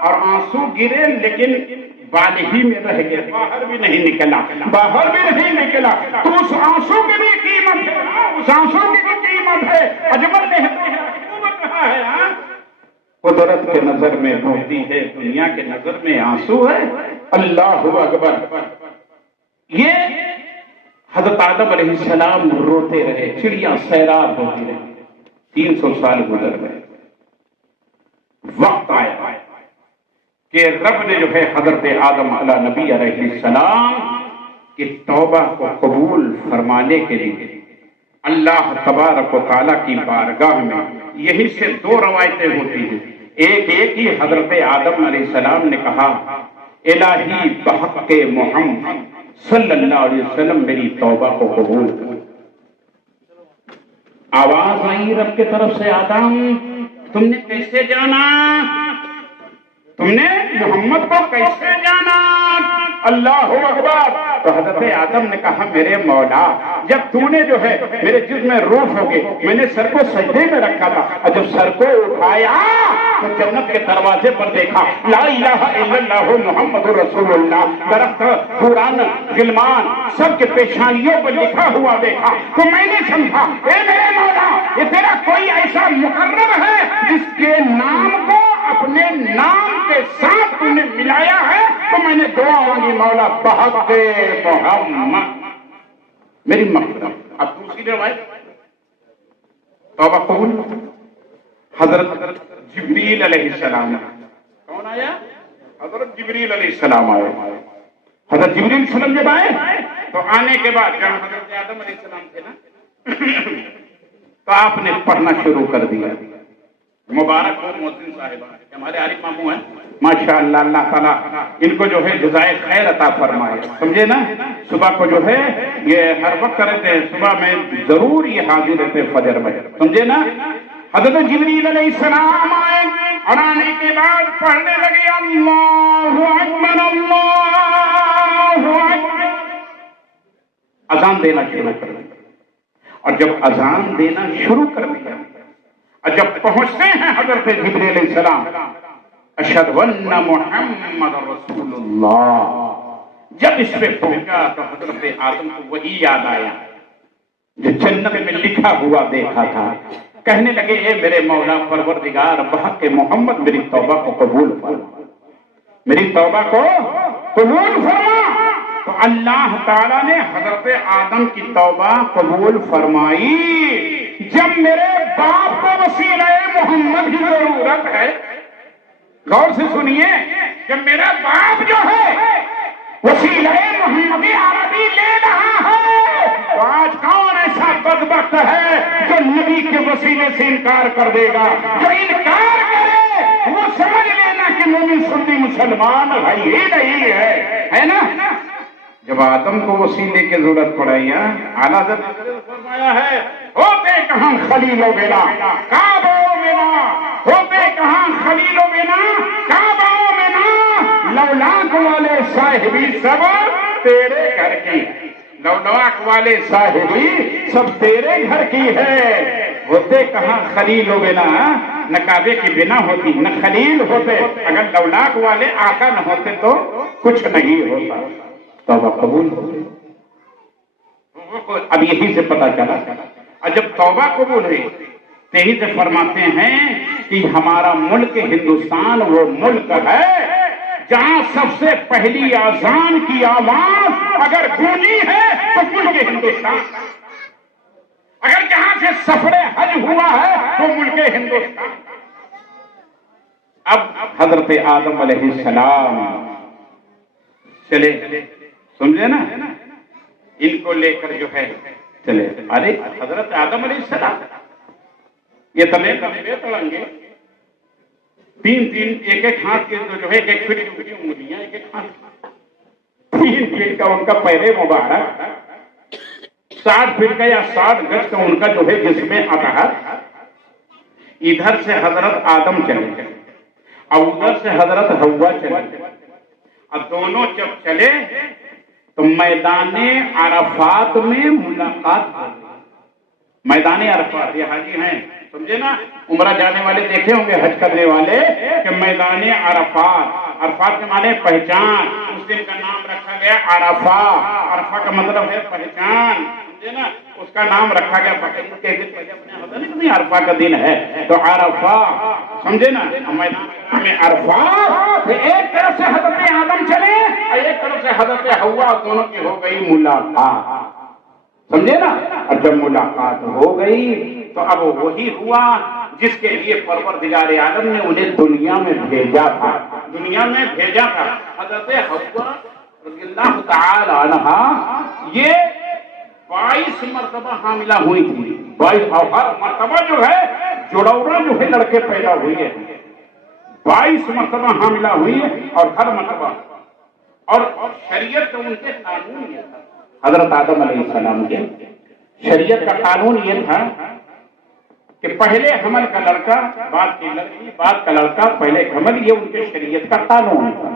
اور آنسو گرے لیکن بال ہی میں رہ گئے، باہر بھی نہیں نکلا، باہر بھی نہیں نکلا، تو اس آنسو کی بھی قیمت ہے، اس آنسو کی بھی قیمت ہے، اجمل کہتے ہیں حکومت کہاں ہے، ہاں قدرت کے نظر میں ہوتی ہے، دنیا کے نظر میں آنسو ہے، اللہ اکبر۔ یہ حضرت آدم علیہ السلام روتے رہے، چڑیاں سیراب ہوتی رہی، 300 سال گزر گئے، وقت آیا کہ رب نے جو ہے حضرت آدم علیہ نبی علیہ السلام کی توبہ کو قبول فرمانے کے لیے اللہ تبارک و تعالیٰ کی بارگاہ میں، یہی سے دو روایتیں ہوتی ہیں، ایک ہی حضرت آدم علیہ السلام نے کہا الہی بحق محمد صلی اللہ علیہ وسلم میری توبہ کو قبول کر۔ آواز آئی رب کی طرف سے، آدم تم نے کیسے جانا، تم نے محمد کو کیسے جانا؟ اللہ اکبر۔ تو حضرت آدم نے کہا میرے مولا جب تو نے جو ہے میرے جسم میں روح ہو گئی، میں نے سر کو سجدے میں رکھا تھا، اور جب سر کو اٹھایا تو جنت کے دروازے پر دیکھا لا الہ الا اللہ محمد رسول اللہ، درخت، قرآن، غلمان سب کے پیشانیوں پر لکھا ہوا دیکھا، تو میں نے سمجھا اے میرے مولا یہ تیرا کوئی ایسا مقرب ہے جس کے نام کو اپنے نام کے ساتھ تو نے ملایا ہے، تو میں نے دعا مانگی مولا بحق محمد میری مغفرت۔ اب دوسری روایت توبہ قبول، حضرت جبریل علیہ السلام، کون آیا؟ حضرت جبریل علیہ السلام آئے۔ حضرت جبریل علیہ السلام جب آئے تو آنے کے بعد جب حضرت آدم علیہ السلام تھے نا تو آپ نے پڑھنا شروع کر دیا، مبارک ہو مؤذن صاحبہ، ہمارے عارف ماموں ہیں ماشاء اللہ، اللہ تعالیٰ ان کو جو ہے جزائے خیر عطا فرمائے، سمجھے نا، صبح کو جو ہے یہ ہر وقت رہتے ہیں، صبح میں ضرور یہ حاضر رہتے فجر میں، سمجھے نا۔ حضرت جبریل علیہ السلام آئے اور آنے کے بعد پڑھنے لگے اللہ اکبر اللہ اکبر، اذان دینا شروع کر دیا، اور جب اذان دینا شروع کر دیا اور جب پہنچتے ہیں حضرت جبریل علیہ السلام اشہد ان محمد رسول اللہ، جب اس پہ پہنچا تو حضرت آدم کو وہی یاد آیا جو جنت میں لکھا ہوا دیکھا تھا، کہنے لگے اے میرے مولا پروردگار بحق محمد میری توبہ کو قبول فرما، میری توبہ کو قبول فرما۔ تو اللہ تعالیٰ نے حضرت آدم کی توبہ قبول فرمائی۔ جب میرے باپ کو وسیلہ محمد کی ضرورت ہے، غور سے سنیے، جب میرا باپ جو ہے وسیلہ محمد عربی لے رہا ہے، تو آج کون ایسا بدبخت ہے جو نبی کے وسیلے سے انکار کر دے گا؟ جو انکار کرے وہ سمجھ لینا کہ مومن سنی مسلمان بھائی ہی نہیں ہے نا۔ جب آدم کو وسیلے کی ضرورت پڑی ہے، اعلیٰ حضرت نے فرمایا ہے ہوتے کہاں خلیل و بنا کعبہ و بنا، ہوتے کہاں خلیل و بنا کعبہ و بنا، لولاک والے صاحبی سب تیرے گھر کی، لولاک والے صاحبی سب تیرے گھر کی ہے، ہوتے کہاں خلیل و بنا نہ کعبے کی بنا ہوتی، نہ خلیل ہوتے، اگر لولاک والے آقا نہ ہوتے تو کچھ نہیں ہوتا۔ توبہ قبول ہوتی، اب یہی سے پتا چلا۔ اور جب توبہ قبول ہوئی تو یہی سے فرماتے ہیں کہ ہمارا ملک ہندوستان وہ ملک ہے جہاں سب سے پہلی اذان کی آواز اگر گونی ہے تو ملک ہندوستان، اگر جہاں سے سفر حج ہوا ہے تو ملک ہندوستان۔ اب حضرت آدم علیہ السلام چلے، سمجھے نا، ان کو لے کر جو ہے چلے، ارے حضرت آدم علیہ السلام یہ تلے تڑنگے تین ایک ایک ہاتھ کے جو ہے ایک فٹ کی انگلیاں، ایک ایک ہاتھ 3 فٹ کا ان کا پہلے مبارک، 60 فٹ کا یا 60 گز کا ان کا جو ہے جسم اطہر، ادھر سے حضرت آدم چلے اور ادھر سے حضرت حوا چلے، اب دونوں جب چلے تو میدان عرفات میں ملاقات ہو گئی۔ میدان عرفات، یہ حاجی ہیں سمجھے نا، عمرہ جانے والے دیکھے ہوں گے، حج کرنے والے، کہ میدان عرفات، عرفات کے معنی پہچان، اس دن کا نام رکھا گیا عرفہ، عرفہ کا مطلب ہے پہچان، سمجھے نا، اس کا نام رکھا گیا بقرعید کے دن پہلے اپنے ہوتا نہیں عرفہ کا دن ہے تو عرفہ، سمجھے نا، میدان میں عرفہ، ایک طرف سے حضرت آدم چلے اور ایک طرف سے حضرت حوا، دونوں کی ہو گئی ملاقات، سمجھے نا، اور جب ملاقات ہو گئی تو اب وہی ہوا جس کے لیے پروردگار عالم نے انہیں دنیا میں بھیجا تھا، دنیا میں بھیجا تھا۔ حضرت حوا رضی اللہ تعالی عنہا یہ 22 مرتبہ حاملہ ہوئی تھی، 22، اور ہر مرتبہ جو ہے جوڑورا جو ہے لڑکے پیدا ہوئے ہیں، 22 مرتبہ حاملہ ہوئی ہے، اور ہر مرتبہ اور شریعت کا ان کے قانون یہ تھا، حضرت آدم علیہ السلام کے شریعت کا قانون یہ تھا کہ پہلے حمل کا لڑکا، بعد کی لڑکی، بعد کا لڑکا، پہلے حمل، یہ ان کے شریعت کا قانون تھا۔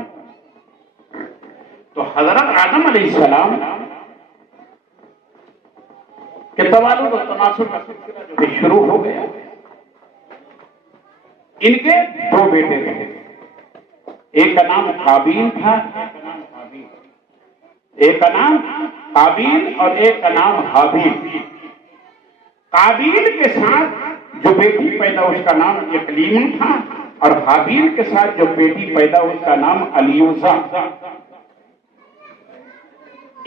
تو حضرت آدم علیہ السلام کے توالد و تناسل کا سلسلہ جو ہے شروع ہو گیا۔ ان کے 2 بیٹے تھے، ایک کا نام قابیل تھا، ایک کا نام قابیل اور ایک کا نام حابیل۔ قابیل کے ساتھ جو بیٹی پیدا اس کا نام اقلیمہ تھا، اور حابیل کے ساتھ جو بیٹی پیدا اس کا نام الیوزا۔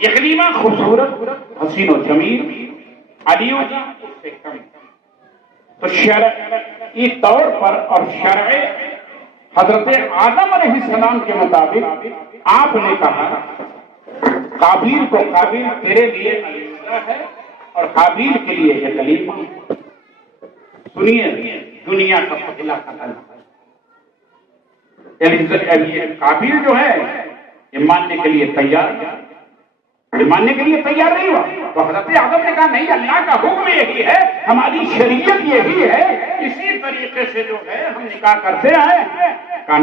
اقلیمہ خوبصورت، حسین و جمیل، الیوزا اس سے کم۔ تو شرعی طور پر اور شرع حضرت آدم علیہ السلام کے مطابق آپ نے کہا قابیل کو قابیل تیرے لیے الیوزا ہے اور حابیل کے لیے اقلیمہ۔ سنیے، دنیا کا پہلا قتل، قابیل جو ہے یہ ماننے کے لیے تیار، یہ ماننے کے لیے تیار نہیں ہوا، تو حضرت آدم نے کہا نہیں، اللہ کا حکم یہی ہے، ہماری شریعت یہی ہے، اسی طریقے سے جو ہے ہم نکاح کرتے آئے، کہا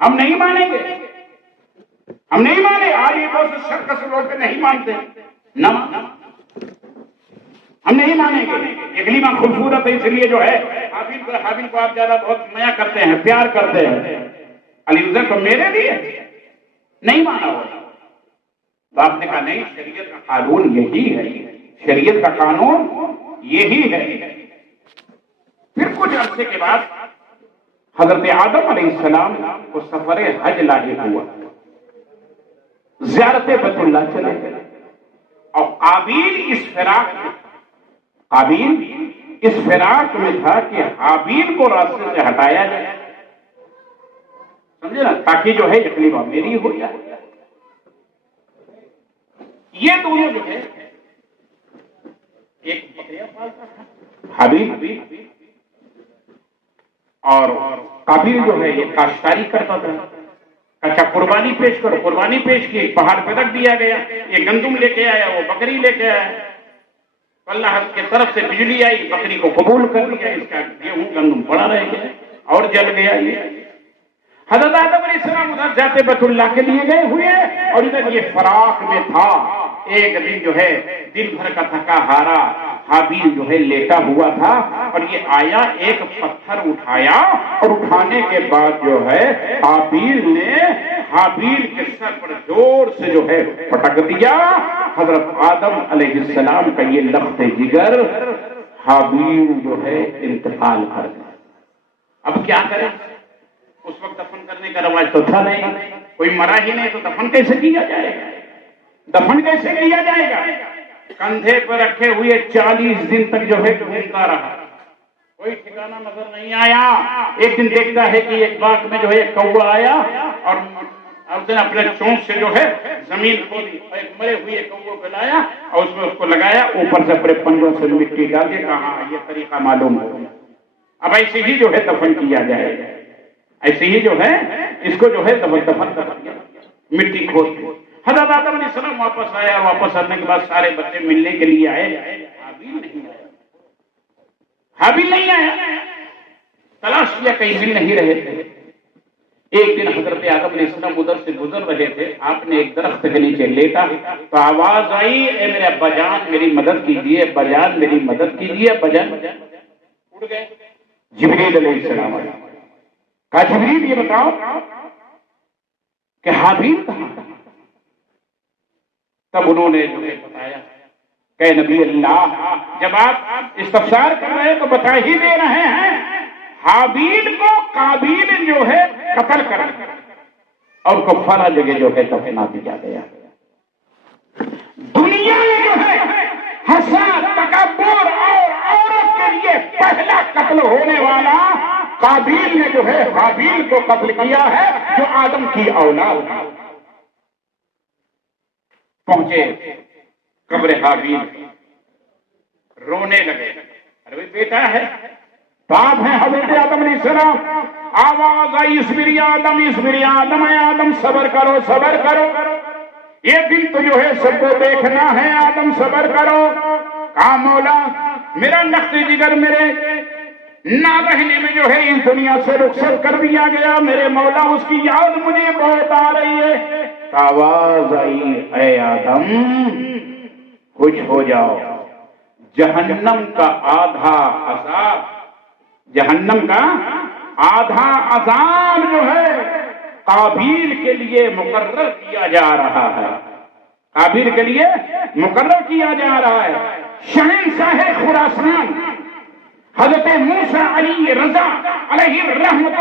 ہم نہیں مانیں گے، ہم نہیں مانے۔ آج یہ بہت شرکس لوگ نہیں مانتے، نہ ہم نہیں مانیں گے۔ اقلیمہ خوبصورت ہے، اس لیے جو ہے حابیل کو آپ زیادہ بہت میا کرتے ہیں، پیار کرتے ہیں، الیوزا کو میرے لیے نہیں مانا ہوا۔ تو آپ نے کہا نہیں، شریعت کا قانون یہی ہے، شریعت کا قانون یہی ہے۔ پھر کچھ عرصے کے بعد حضرت آدم علیہ السلام کو سفر حج لاحق ہوا، زیارت بیت اللہ چلے گئے، اور قابیل اس فراق میں تھا کہ حابیل کو راستے سے ہٹایا جائے، سمجھے نا، تاکہ جو ہے اقلیمہ میری ہو جائے۔ یہ دونوں جو ہے ایک بکریاں پالتا تھا حابیل، اور قابیل جو ہے یہ کاشتکاری کرتا تھا۔ اچھا، قربانی پیش کرو، قربانی پیش کی، پہاڑ پہ رکھ دیا گیا، یہ گندم لے کے آیا، وہ بکری لے کے آیا، اللہ کی طرف سے بجلی آئی، بکری کو قبول کر لیا، اس کا گیہوں گندم پڑا رہ گیا اور جل گیا۔ یہ حضرت آدم علیہ السلام ادھر جاتے بیت اللہ کے لیے گئے ہوئے، اور ادھر یہ فراق میں تھا۔ ایک دن جو ہے دن بھر کا تھکا ہارا حابیل جو ہے لیٹا ہوا تھا، اور یہ آیا ایک پتھر اٹھایا اور اٹھانے کے بعد جو ہے قابیل نے حابیل کے سر پر زور سے جو ہے پٹک دیا۔ حضرت آدم علیہ السلام کا یہ لخت جگر حابیل جو ہے انتقال کر گیا۔ اب کیا کریں؟ اس وقت دفن کرنے کا رواج تو تھا نہیں، کوئی مرا ہی نہیں تو دفن کیسے کیا جائے گا؟ دفن کیسے کیا جائے گا؟ کندھے پر رکھے ہوئے 40 دن تک جو ہے ڈھونڈتا رہا، کوئی ٹھکانہ نظر نہیں آیا۔ ایک دن دیکھتا ہے کہ ایک باغ میں جو ہے ایک کوا آیا اور اس نے اپنے چونچ سے جو ہے زمین کھودی، ایک مرے ہوئے کوے کو لایا اور اس میں اس کو لگایا، اوپر سے اپنے پنجوں سے مٹی ڈال کے کہا یہ طریقہ معلوم ہو۔ اب ایسے ہی جو ہے دفن کیا جائے گا، ایسے ہی جو ہے اس کو جو ہے دفن مٹی کھود کے۔ حضرت آدم علیہ السلام واپس آیا، واپس آنے کے بعد سارے بچے ملنے کے لیے آئے، حابیل نہیں آیا، حابیل نہیں آیا، تلاش کیا کہیں مل نہیں رہے تھے۔ ایک دن حضرت آدم علیہ السلام ادھر سے گزر رہے تھے، آپ نے ایک درخت کے نیچے لیٹا تو آواز آئی، اے میرے ابا جان میری مدد کیجیے، ابا جان میری مدد کیجیے، ابا جان۔ اڑ گئے، جبریل علیہ السلام آیا، کہا جبریل یہ بتاؤ کہ حابیل کہاں؟ تب انہوں نے جو ہے بتایا کہ نبی اللہ جب آپ استفسار کر رہے ہیں تو بتا ہی دے رہے ہیں، حابیل کو قابیل جو ہے قتل کر اور کو فلا جگہ جو ہے دفنا دیا گیا۔ دنیا میں جو ہے حسد، تکبر اور عورت کے لیے پہلا قتل ہونے والا قابیل نے جو ہے حابیل کو قتل کیا ہے جو آدم کی اولاد ہے۔ پہنچے قبر حابیل، رونے لگے، ارے بیٹا ہے، باپ ہے حضرت آدم علیہ السلام، آواز آئی اصبر یا آدم، اصبر یا آدم، اے آدم صبر کرو صبر کرو، یہ دن تو جو ہے سب کو دیکھنا ہے، آدم صبر کرو۔ کہا مولا میرا لخت جگر میرے نہ رہنے میں جو ہے اس دنیا سے رخصت کر دیا گیا، میرے مولا اس کی یاد مجھے بہت آ رہی ہے۔ آواز آئی اے آدم خوش ہو جاؤ، جہنم کا آدھا عذاب، جہنم کا آدھا عذاب جو ہے قابیل کے لیے مقرر کیا جا رہا ہے، قابیل کے لیے مقرر کیا جا رہا ہے۔ شہنشاہ خراسان حضرت موسیٰ علی رضا علیہ الرحمت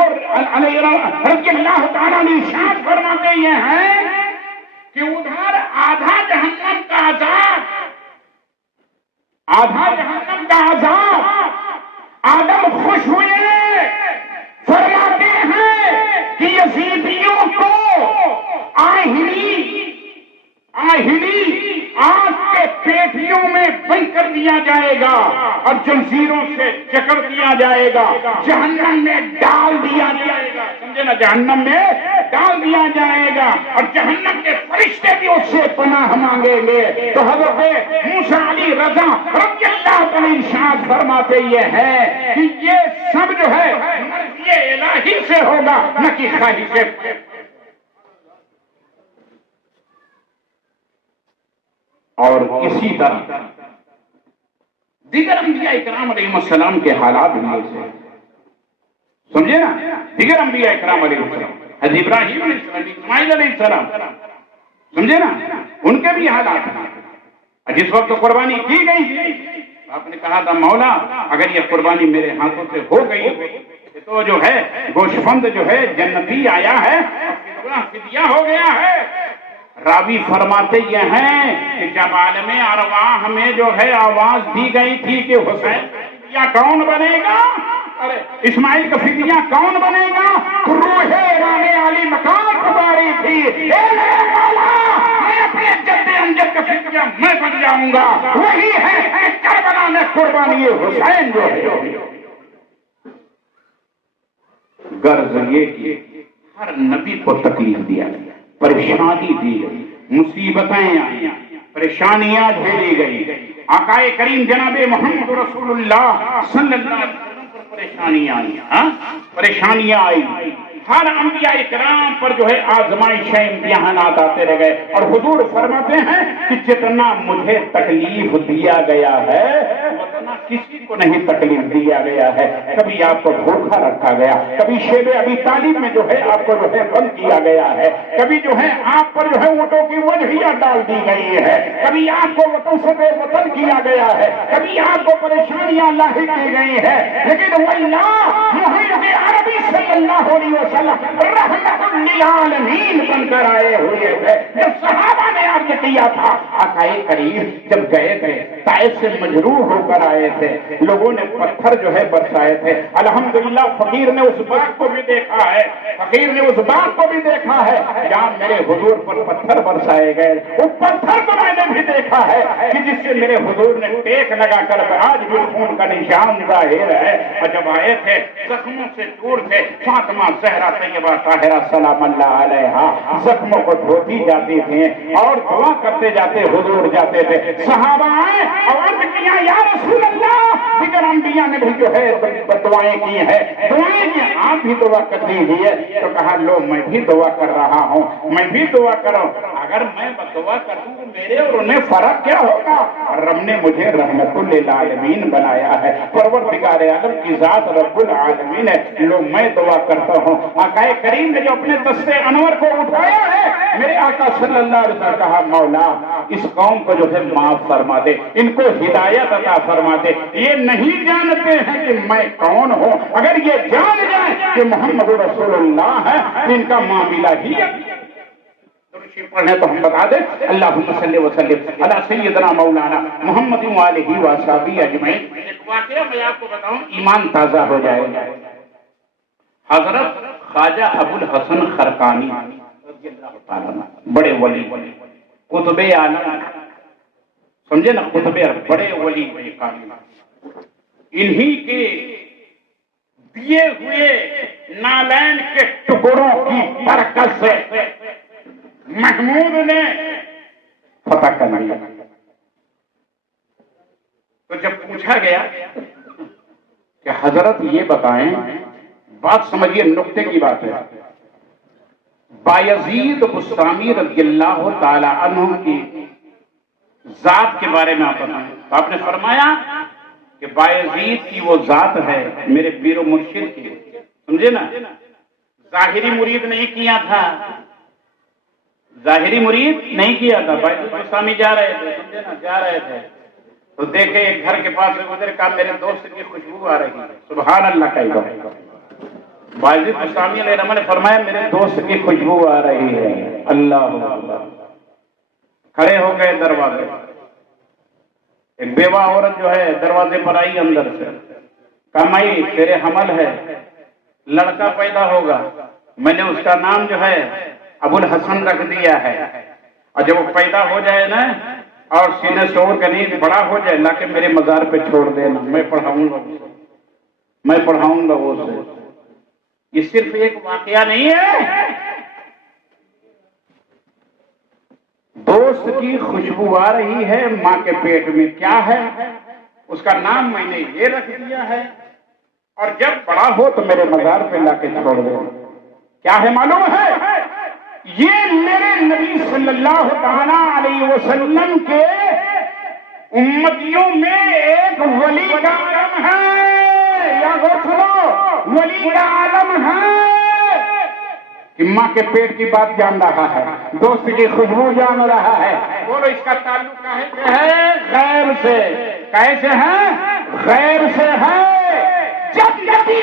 علیہ رضی اللہ تعالیٰ نے ارشاد فرماتے یہ ہیں کہ ادھر آدھا جہنم کا عذاب، آدھا جہنم کا عذاب، آدم خوش ہوئے، فرماتے ہیں کہ یزیدیوں کو آہنی آگ کے پیٹیوں میں بند کر دیا جائے گا اور جنزیروں سے جکڑ دیا جائے گا، جہنم میں ڈال دیا جائے گا، سمجھے نا، جہنم میں ڈال دیا جائے گا اور جہنم کے فرشتے بھی اس سے پناہ مانگیں گے۔ تو حضرت موسیٰ علی رضا رضی اللہ عنہ ارشاد فرماتے یہ ہے کہ یہ سب جو ہے مرضی الہی سے ہوگا نہ کہ خواہش سے۔ اور اسی طرح دیگر انبیاء اکرام علیہ السلام کے حالات بھی ایسے، سمجھے نا، دیگر انبیاء اکرام علیہ السلام، حضرت ابراہیم علیہ السلام، اسماعیل علیہ السلام، سمجھے نا، ان کے بھی حالات ہیں۔ جس وقت قربانی کی گئی تھی آپ نے کہا تھا مولا اگر یہ قربانی میرے ہاتھوں سے ہو گئی تو جو ہے گوشفند جو ہے جنتی آیا ہے، فدیہ ہو گیا ہے۔ راوی فرماتے یہ ہیں کہ جب عالم ارواح میں جو ہے آواز دی گئی تھی کہ حسین کا فدیہ کون بنے گا، اسماعیل کا فدیہ کون بنے گا، روح رانے علی مقام پکاری تھی، اے میرے مولا میں اپنے جد امجد کا فدیہ میں بن جاؤں گا، وہی ہے کربلا میں قربانی حسین جو ہے۔ غرض یہ کہ ہر نبی کو تکلیف دیا گیا، پریشانی دی گئی، مصیبتیں آئیں، پریشانیاں جھیلی گئی، آقا کریم جناب محمد رسول اللہ صلی اللہ علیہ وسلم پر پریشانیاں آئیں، پریشانیاں آئی، ہر انبیاء کرام پر جو ہے آزمائشیں امتحانات آتے رہ گئے، اور حضور فرماتے ہیں کہ جتنا مجھے تکلیف دیا گیا ہے اتنا کسی کو نہیں تکلیف دیا گیا ہے۔ کبھی آپ کو بھوکا رکھا گیا، کبھی شیب ابی طالب میں جو ہے آپ کو جو ہے بند کیا گیا ہے، کبھی جو ہے آپ پر جو ہے اونٹوں کی وجہیاں ڈال دی گئی ہے، کبھی آپ کو وطن سے بے وطن کیا گیا ہے، کبھی آپ کو پریشانیاں لاحق کی گئی ہے، لیکن واللہ محمد عربی صلی اللہ علیہ وسلم رحمت للعالمین بن کر آئے ہوئے ہیں۔ جب صحابہ نے عرض کیا تھا آقا کریم جب گئے تھے طائف سے مجروح ہو کر آئے تھے، لوگوں نے پتھر جو ہے برسائے تھے، الحمدللہ فقیر نے اس بات کو بھی دیکھا ہے، فقیر نے اس بات کو بھی دیکھا ہے جہاں میرے حضور پر پتھر برسائے گئے، وہ پتھر کو میں نے بھی دیکھا ہے کہ جس سے میرے حضور نے ٹیک لگا کر آج بھی خون کا نشان ظاہر ہے۔ اور جب آئے تھے زخموں سے دور تھے، فاطمہ زہرا طیبہ طاہرہ سلام اللہ علیہا زخموں کو دھوتی جاتی تھیں اور دعا کرتے جاتے حضور جاتے تھے۔ صحابہ آئے اور عرض کیا یا رسول اللہ دیگر انبیاء نے بھی جو ہے دعائیں کی ہیں، دعائیں کی آپ بھی دعا کر دیجیے۔ تو کہا لو میں بھی دعا کر رہا ہوں، میں بھی دعا کروں، اگر میں دعا کر دوں تو میرے اور انہیں فرق کیا ہوگا؟ رب نے مجھے رحمت للعالمین بنایا ہے، پروردگار عالم کی ذات رب العالمین ہے، لو میں دعا کرتا ہوں۔ آقا کریم نے جو اپنے دستے انور کو اٹھایا ہے، میرے آقا صلی اللہ علیہ وسلم کہا مولا اس قوم کو جو ہے معاف فرما دے، ان کو ہدایت عطا فرما دے، یہ نہیں جانتے ہیں کہ میں کون ہوں، اگر یہ جان جائیں کہ محمد رسول اللہ ہے تو ان کا معاملہ ہی ہے۔ پڑھنے تو ہم بتا دیں اللہم صلی وسلم علی سیدنا مولانا محمد وآلہ وصحبہ اجمعین۔ ایک واقعہ میں آپ کو بتاؤں ایمان تازہ ہو جائے گا۔ حضرت خواجہ ابو الحسن خرقانی بڑے ولی قطب عالم، سمجھے نا، قطب بڑے ولی، انہی کے دیے ہوئے نالین کے ٹکڑوں کی برکت سے محمود نے فتح کر لیا۔ تو جب پوچھا گیا کہ حضرت یہ بتائیں، بات سمجھیے نقطے کی بات ہے، بایزید بسطامی رضی اللہ تعالی عنہ کی ذات کے بارے میں آپ بتائیں۔ تو آپ نے فرمایا کہ بایزید کی وہ ذات ہے میرے پیر و مرشد کی، سمجھے نا، ظاہری مرید نہیں کیا تھا، ظاہری مرید نہیں کیا تھا، بایزید بسطامی جا رہے تھے، سمجھے نا، جا رہے تھے تو دیکھے ایک گھر کے پاس سے گزرے، کہا میرے دوست کی خوشبو آ رہی ہے، سبحان اللہ کا عبادت۔ بایزید بسطامی علیہ الرحمہ نے فرمایا میرے دوست کی خوشبو آ رہی ہے، اللہ اللہ۔ کھڑے ہو گئے دروازے، ایک بیوہ عورت جو ہے دروازے پر آئی اندر سے، کہا مائی تیرے حمل ہے، لڑکا پیدا ہوگا، میں نے اس کا نام جو ہے ابو الحسن رکھ دیا ہے، اور جب وہ پیدا ہو جائے نا اور سینے سے اور کنیز بڑا ہو جائے لا کے میرے مزار پہ چھوڑ دینا، میں پڑھاؤں گا وہ اسے۔ یہ صرف ایک واقعہ نہیں ہے، دوست کی خوشبو آ رہی ہے ماں کے پیٹ میں، کیا ہے اس کا نام میں نے یہ رکھ دیا ہے، اور جب بڑا ہو تو میرے مزار پہ لا کے چھوڑ دو۔ کیا ہے معلوم ہے؟ یہ میرے نبی صلی اللہ تعالی علیہ وسلم کے امتیوں میں ایک ولی کا عالم ہے، یا غوثلو ولی کا عالم ہے کہ ماں کے پیٹ کی بات جان رہا ہے، دوست کی خوشبو جان رہا ہے۔ بولو اس کا تعلق کیسے ہے؟ غیب سے۔ کیسے ہے؟ غیب سے ہے۔ جب نبی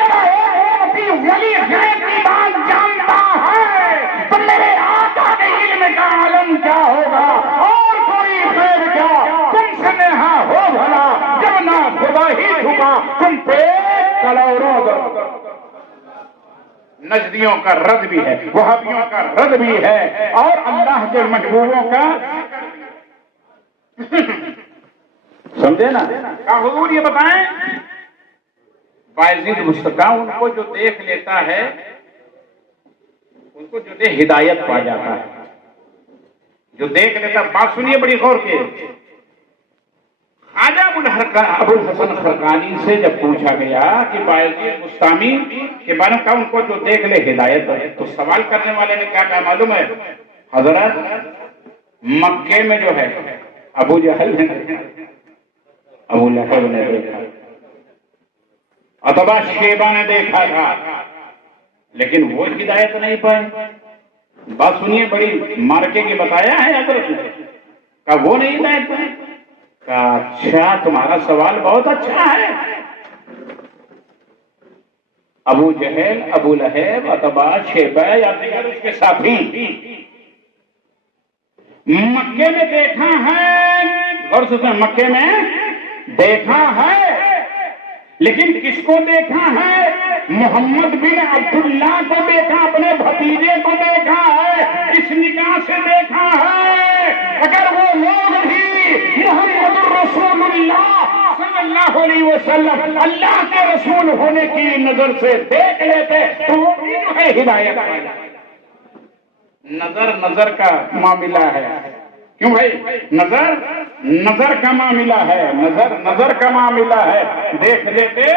ولی غیب کی بات جانتا ہے تو میرے آقا کے علم کا عالم کیا ہوگا، اور کوئی خیر کیا، تم سے نہا ہو بھلا جب نہ خدا ہی چھپا تم پہ کلوروں دو۔ نجدیوں کا رد بھی ہے، وہابیوں کا رد بھی ہے، اور اللہ کے محبوبوں کا سمجھے نا۔ کہا حضور یہ بتائیں، بایزید بسطامی ان کو جو دیکھ لیتا ہے ان کو جو دے ہدایت پا جاتا ہے، جو دیکھ لیتا۔ بات سنیے بڑی غور کے، خواجہ ابو الحسن خرقانی سے جب پوچھا گیا کہ بایزید بستامی کے بارے میں ان کو جو دیکھ لے ہدایت ہے، تو سوال کرنے والے نے کیا کہا معلوم ہے؟ حضرت مکے میں جو ہے ابو جہل نے ابو لہب نے دیکھا، اتبا شیبہ نے دیکھا تھا، لیکن وہ ہدایت نہیں پائے۔ بات سنیے، بڑی مارکے کی بتایا ہے حضرت نے، کہا وہ نہیں ہدایت پائے۔ کہا اچھا، تمہارا سوال بہت اچھا ہے۔ ابو جہل، ابو لہب، اتبا شیبہ یا دیگر اس کے ساتھی مکے میں دیکھا ہے، غور سے سنیں، مکے میں دیکھا ہے، لیکن کس کو دیکھا ہے؟ محمد بن عبداللہ کو دیکھا، اپنے بھتیجے کو دیکھا ہے، اس نگاہ سے دیکھا ہے۔ اگر وہ لوگ بھی محمد رسول اللہ صلی اللہ علیہ وسلم اللہ کے رسول ہونے کی نظر سے دیکھ لیتے تو وہ بھی جو ہے ہدایت پا جاتے۔ نظر کا معاملہ ہے، کیوں بھائی؟ نظر کا معاملہ ہے، نظر کا معاملہ ہے، دیکھ لیتے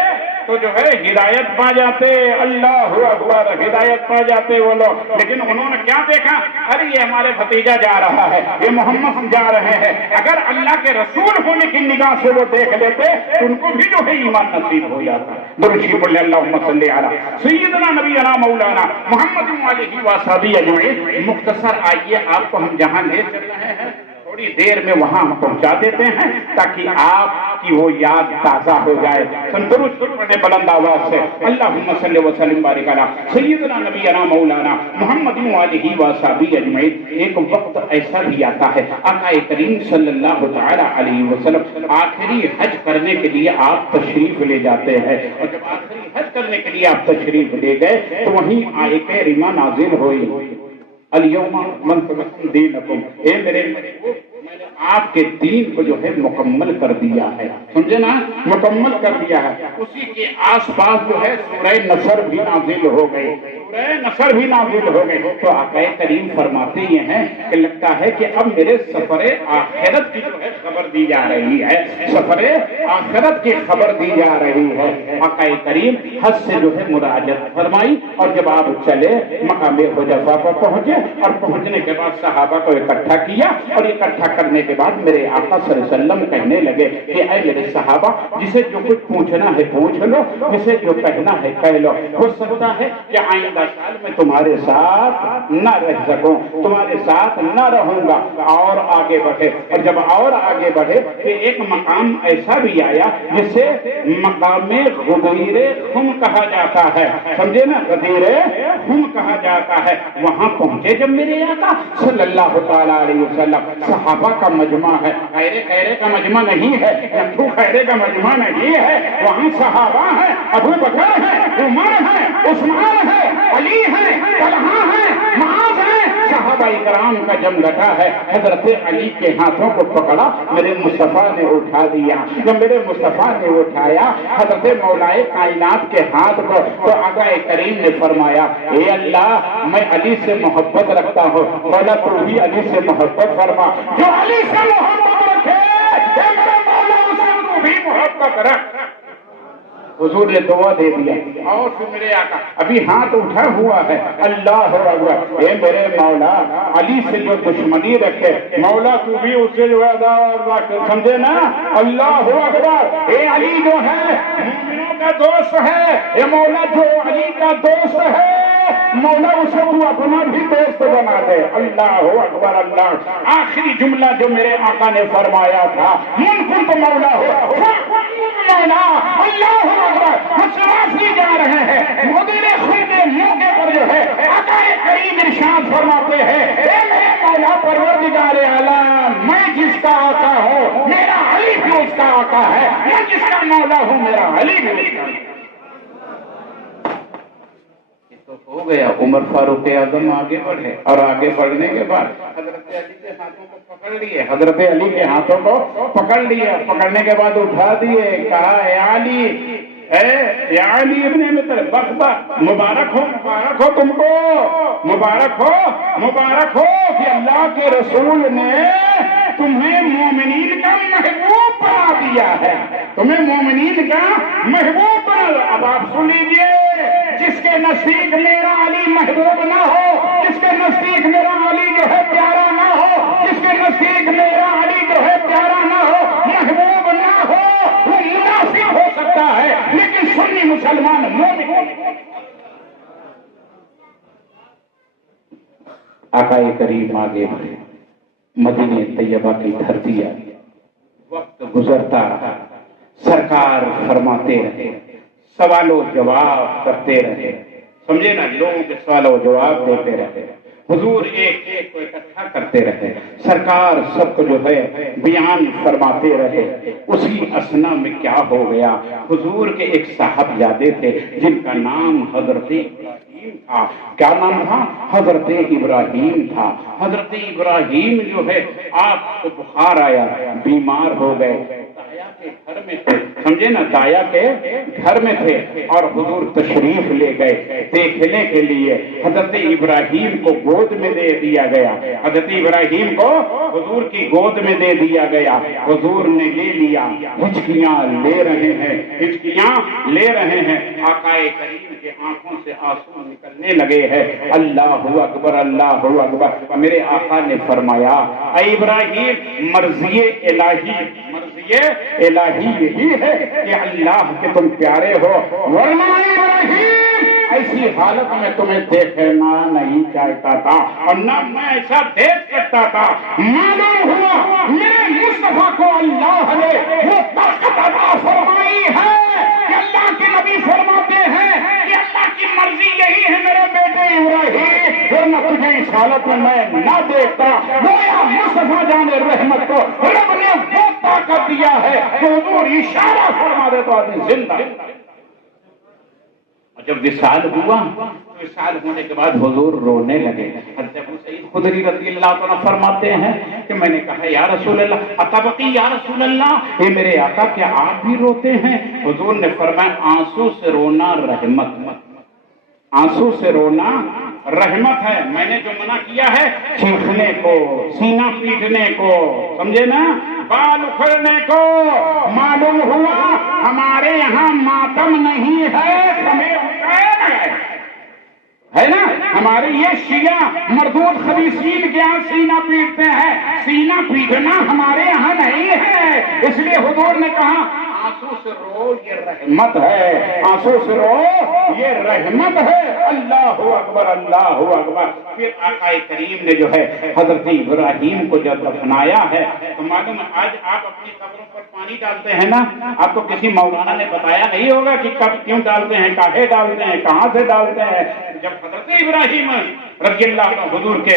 تو جو ہے ہدایت پا جاتے۔ اللہ اکبر، ہدایت پا جاتے وہ لوگ۔ لیکن انہوں نے کیا دیکھا؟ ارے یہ ہمارے بھتیجا جا رہا ہے، یہ محمد جا رہے ہیں۔ اگر اللہ کے رسول ہونے کی نگاہ سے وہ دیکھ لیتے تو ان کو بھی جو ہے ایمان نصیب ہو جاتا۔ درود شریف پڑھ لیں، اللہم صلی علی سیدنا نبینا مولانا محمد علیہ وصحبہ اجمعین۔ مختصر آئیے، آپ کو ہم جہاں لے چل رہے ہیں تھوڑی دیر میں وہاں ہم پہنچا دیتے ہیں تاکہ آپ کی وہ یاد تازہ ہو جائے۔ درود پڑھیں بلند آواز سے، اللہم صلی وسلم بارک علی سیدنا نبینا مولانا محمد علیہ وصحبہ اجمعین۔ ایک وقت ایسا بھی آتا ہے، آقا کریم صلی اللہ تعالی علیہ وسلم آخری حج کرنے کے لیے آپ تشریف لے جاتے ہیں، اور جب آخری حج کرنے کے لیے آپ تشریف لے گئے تو وہیں آیت کریمہ نازل ہوئی، الیوم اکملت لکم دینکم، اے میرے محبوب میں نے آپ کے دین کو جو ہے مکمل کر دیا ہے، سمجھے نا، مکمل کر دیا ہے۔ اسی کے آس پاس جو ہے سورہ نصر بھی نازل ہو گئی، سورہ نصر بھی نازل ہو گئی۔ تو آقا کریم فرماتے یہ ہیں کہ لگتا ہے کہ اب میرے سفر آخرت کی جو ہے خبر دی جا رہی ہے، سفر آخرت کی خبر دی جا رہی ہے۔ آقا کریم حج سے جو ہے مراجعت فرمائی، اور جب آپ چلے مقام حذیفہ پر پہنچے، اور پہنچنے کے بعد صحابہ کو اکٹھا کیا، اور اکٹھا کرنے کے بعد میرے آقا صلی اللہ علیہ وسلم کہنے لگے کہ اے میرے صحابہ، جسے جو کچھ پوچھنا ہے پوچھ لو، جسے جو کہنا ہے کہہ لو۔ ہو سکتا ہے کہ آئندہ سال میں تمہارے ساتھ نہ رہ سکوں، تمہارے ساتھ نہ رہوں گا، اور آگے بڑھے۔ اور جب اور آگے بڑھے کہ ایک مقام ایسا بھی آیا جسے مقام غدیر خم کہا جاتا ہے، سمجھے نا، غدیر خم کہا جاتا ہے۔ وہاں پہنچے جب میرے آقا صلی اللہ تعالی علیہ وسلم، صحابہ کا مجمع ہے، خیرے کا مجمع نہیں ہے، لٹھو خیرے کا مجمع نہیں ہے، وہاں صحابہ ہیں، ابو بکر ہے، عمر ہے، عثمان ہے، علی ہے، طلحہ ہے، معاذ ہے، صحابہ اکرام کا جم گٹا ہے۔ حضرت علی کے ہاتھوں کو پکڑا، میرے مصطفیٰ نے اٹھا دیا۔ جب میرے مصطفیٰ نے اٹھایا حضرت مولائے کائنات کے ہاتھ کو، تو آقا کریم نے فرمایا اے اللہ، میں علی سے محبت رکھتا ہوں، مولا تو بھی علی سے محبت فرما۔ جو علی سے محبت رکھے اے میرے مولا، اسے تو بھی محبت رکھ۔ حضور نے دعا دے دیا، اور پھر میرے آقا ابھی ہاتھ اٹھا ہوا ہے، اللہ اکبر، اے میرے مولا، علی سے جو دشمنی رکھے مولا تو بھی اسے جو ہے سمجھے نا، اللہ اکبر، اے علی جو ہے مومنوں کا دوست ہے، اے مولا جو علی کا دوست ہے مولا اسے تو اپنا بھی دوست بنا دے، اللہ اکبر، اللہ۔ آخری جملہ جو میرے آقا نے فرمایا تھا، من کنت مولا ہو مولا، اللہ اکبر، مسلمان جا رہے ہیں مدیر خود موقع پر جو ہے آقا کریم ارشاد فرماتے ہیں اے میرے مولا پروردگار عالم، میں جس کا آقا ہوں میرا علی بھی اس کا آقا ہے، میں جس کا مولا ہوں میرا علی بھی اس کا۔ ہو گیا، عمر فاروق اعظم آگے بڑھے، اور آگے بڑھنے کے بعد حضرت علی کے ہاتھوں کو پکڑ لیے، حضرت علی کے ہاتھوں کو پکڑ لیے، پکڑنے کے بعد اٹھا دیے، کہا اے علی، اے علی ابن مطر بخبہ، مبارک ہو تم کو، مبارک ہو کہ اللہ کے رسول نے تمہیں مومنین کا محبوب بنا دیا ہے، تمہیں مومنین کا محبوب بنا۔ اب آپ سن لیجیے، جس کے نزدیک میرا علی محبوب نہ ہو، جس کے نزدیک میرا علی جو ہے پیارا نہ ہو، جس کے نزدیک میرا علی جو ہے پیارا نہ ہو، محبوب نہ ہو، وہ منافق ہو سکتا ہے لیکن سنی مسلمان مومن۔ آقا کریم آگے بڑھے، مدینہ طیبہ کی دھرتی ہے، وقت گزرتا رہا، سرکار فرماتے رہے، سوال و جواب کرتے رہے، سمجھے نا، لوگوں کے سوال و جواب دیتے رہے، حضور ایک ایک کو اکٹھا کرتے رہے، سرکار سب کو جو ہے بیان فرماتے رہے۔ اسی اثنا میں کیا ہو گیا، حضور کے ایک صاحبزادے تھے جن کا نام حضرت ابراہیم تھا۔ کیا نام تھا؟ حضرت ابراہیم تھا۔ حضرت ابراہیم جو ہے آپ کو بخار آیا، بیمار ہو گئے، گھر میں تھے، سمجھے نا، دایا کے گھر میں تھے، اور حضور تشریف لے گئے دیکھنے کے لیے۔ حضرت ابراہیم کو گود میں دے دیا گیا، حضرت ابراہیم کو حضور کی گود میں دے دیا گیا، حضور نے لے لیا، ہچکیاں لے رہے ہیں، ہچکیاں لے رہے ہیں، آقا کریم کے آنکھوں سے آنسو نکلنے لگے ہیں۔ اللہ اکبر، اللہ اکبر۔ میرے آقا نے فرمایا، اے ابراہیم، مرضی الہی، مرضی الہی یہی ہے کہ اللہ کے تم پیارے ہو، ورنہ ابراہیم ایسی حالت میں تمہیں دیکھنا نہیں چاہتا تھا، اور نہ میں ایسا دیکھ سکتا تھا۔ معلوم ہوا میرے مصطفیٰ کو اللہ نے وہ طاقت عطا فرمائی ہے کہ اللہ کے نبی فرماتے ہیں کہ اللہ کی مرضی یہی ہے میرے بیٹے ابراہیم، ورنہ تجھے اس حالت میں نہ دیکھتا۔ گویا مصطفیٰ جان رحمت کو رب نے وہ طاقت دیا ہے کہ حضور اشارہ فرما دے تو آدمی زندہ۔ جب وصال ہوا، وصال ہونے کے بعد حضور رونے لگے۔ حضرت ابو سعید خدری رضی اللہ عنہ فرماتے ہیں کہ میں نے کہا یا رسول اللہ اتبقی یا رسول اللہ، اے میرے آقا کیا آپ بھی روتے ہیں؟ حضور نے فرمایا آنسو سے رونا رحمت، آنسو سے رونا رحمت ہے۔ میں نے جو منع کیا ہے چیخنے کو، سینہ پیٹنے کو، سمجھے نا، بال اکھڑنے کو، معلوم ہوا ہمارے یہاں ماتم نہیں ہے، ہے نا، ہمارے یہ شیعہ مردود خبیثین کے یہاں سینہ پیٹتے ہیں، سینہ پیٹنا ہمارے یہاں نہیں ہے۔ اس لیے حضور نے کہا آنسو سے رو یہ رحمت ہے، آنسو سے رو یہ رحمت ہے۔ اللہ اکبر، اللہ اکبر۔ پھر آقا کریم نے جو ہے حضرت ابراہیم کو جب دفنایا ہے تو معلوم آج آپ اپنی قبروں پر پانی ڈالتے ہیں نا، آپ کو کسی مولانا نے بتایا نہیں ہوگا کہ کب کیوں ڈالتے ہیں، کاہے ڈالتے ہیں، کہاں سے ڈالتے ہیں۔ جب حضرت ابراہیم رضی اللہ عنہ حضور کے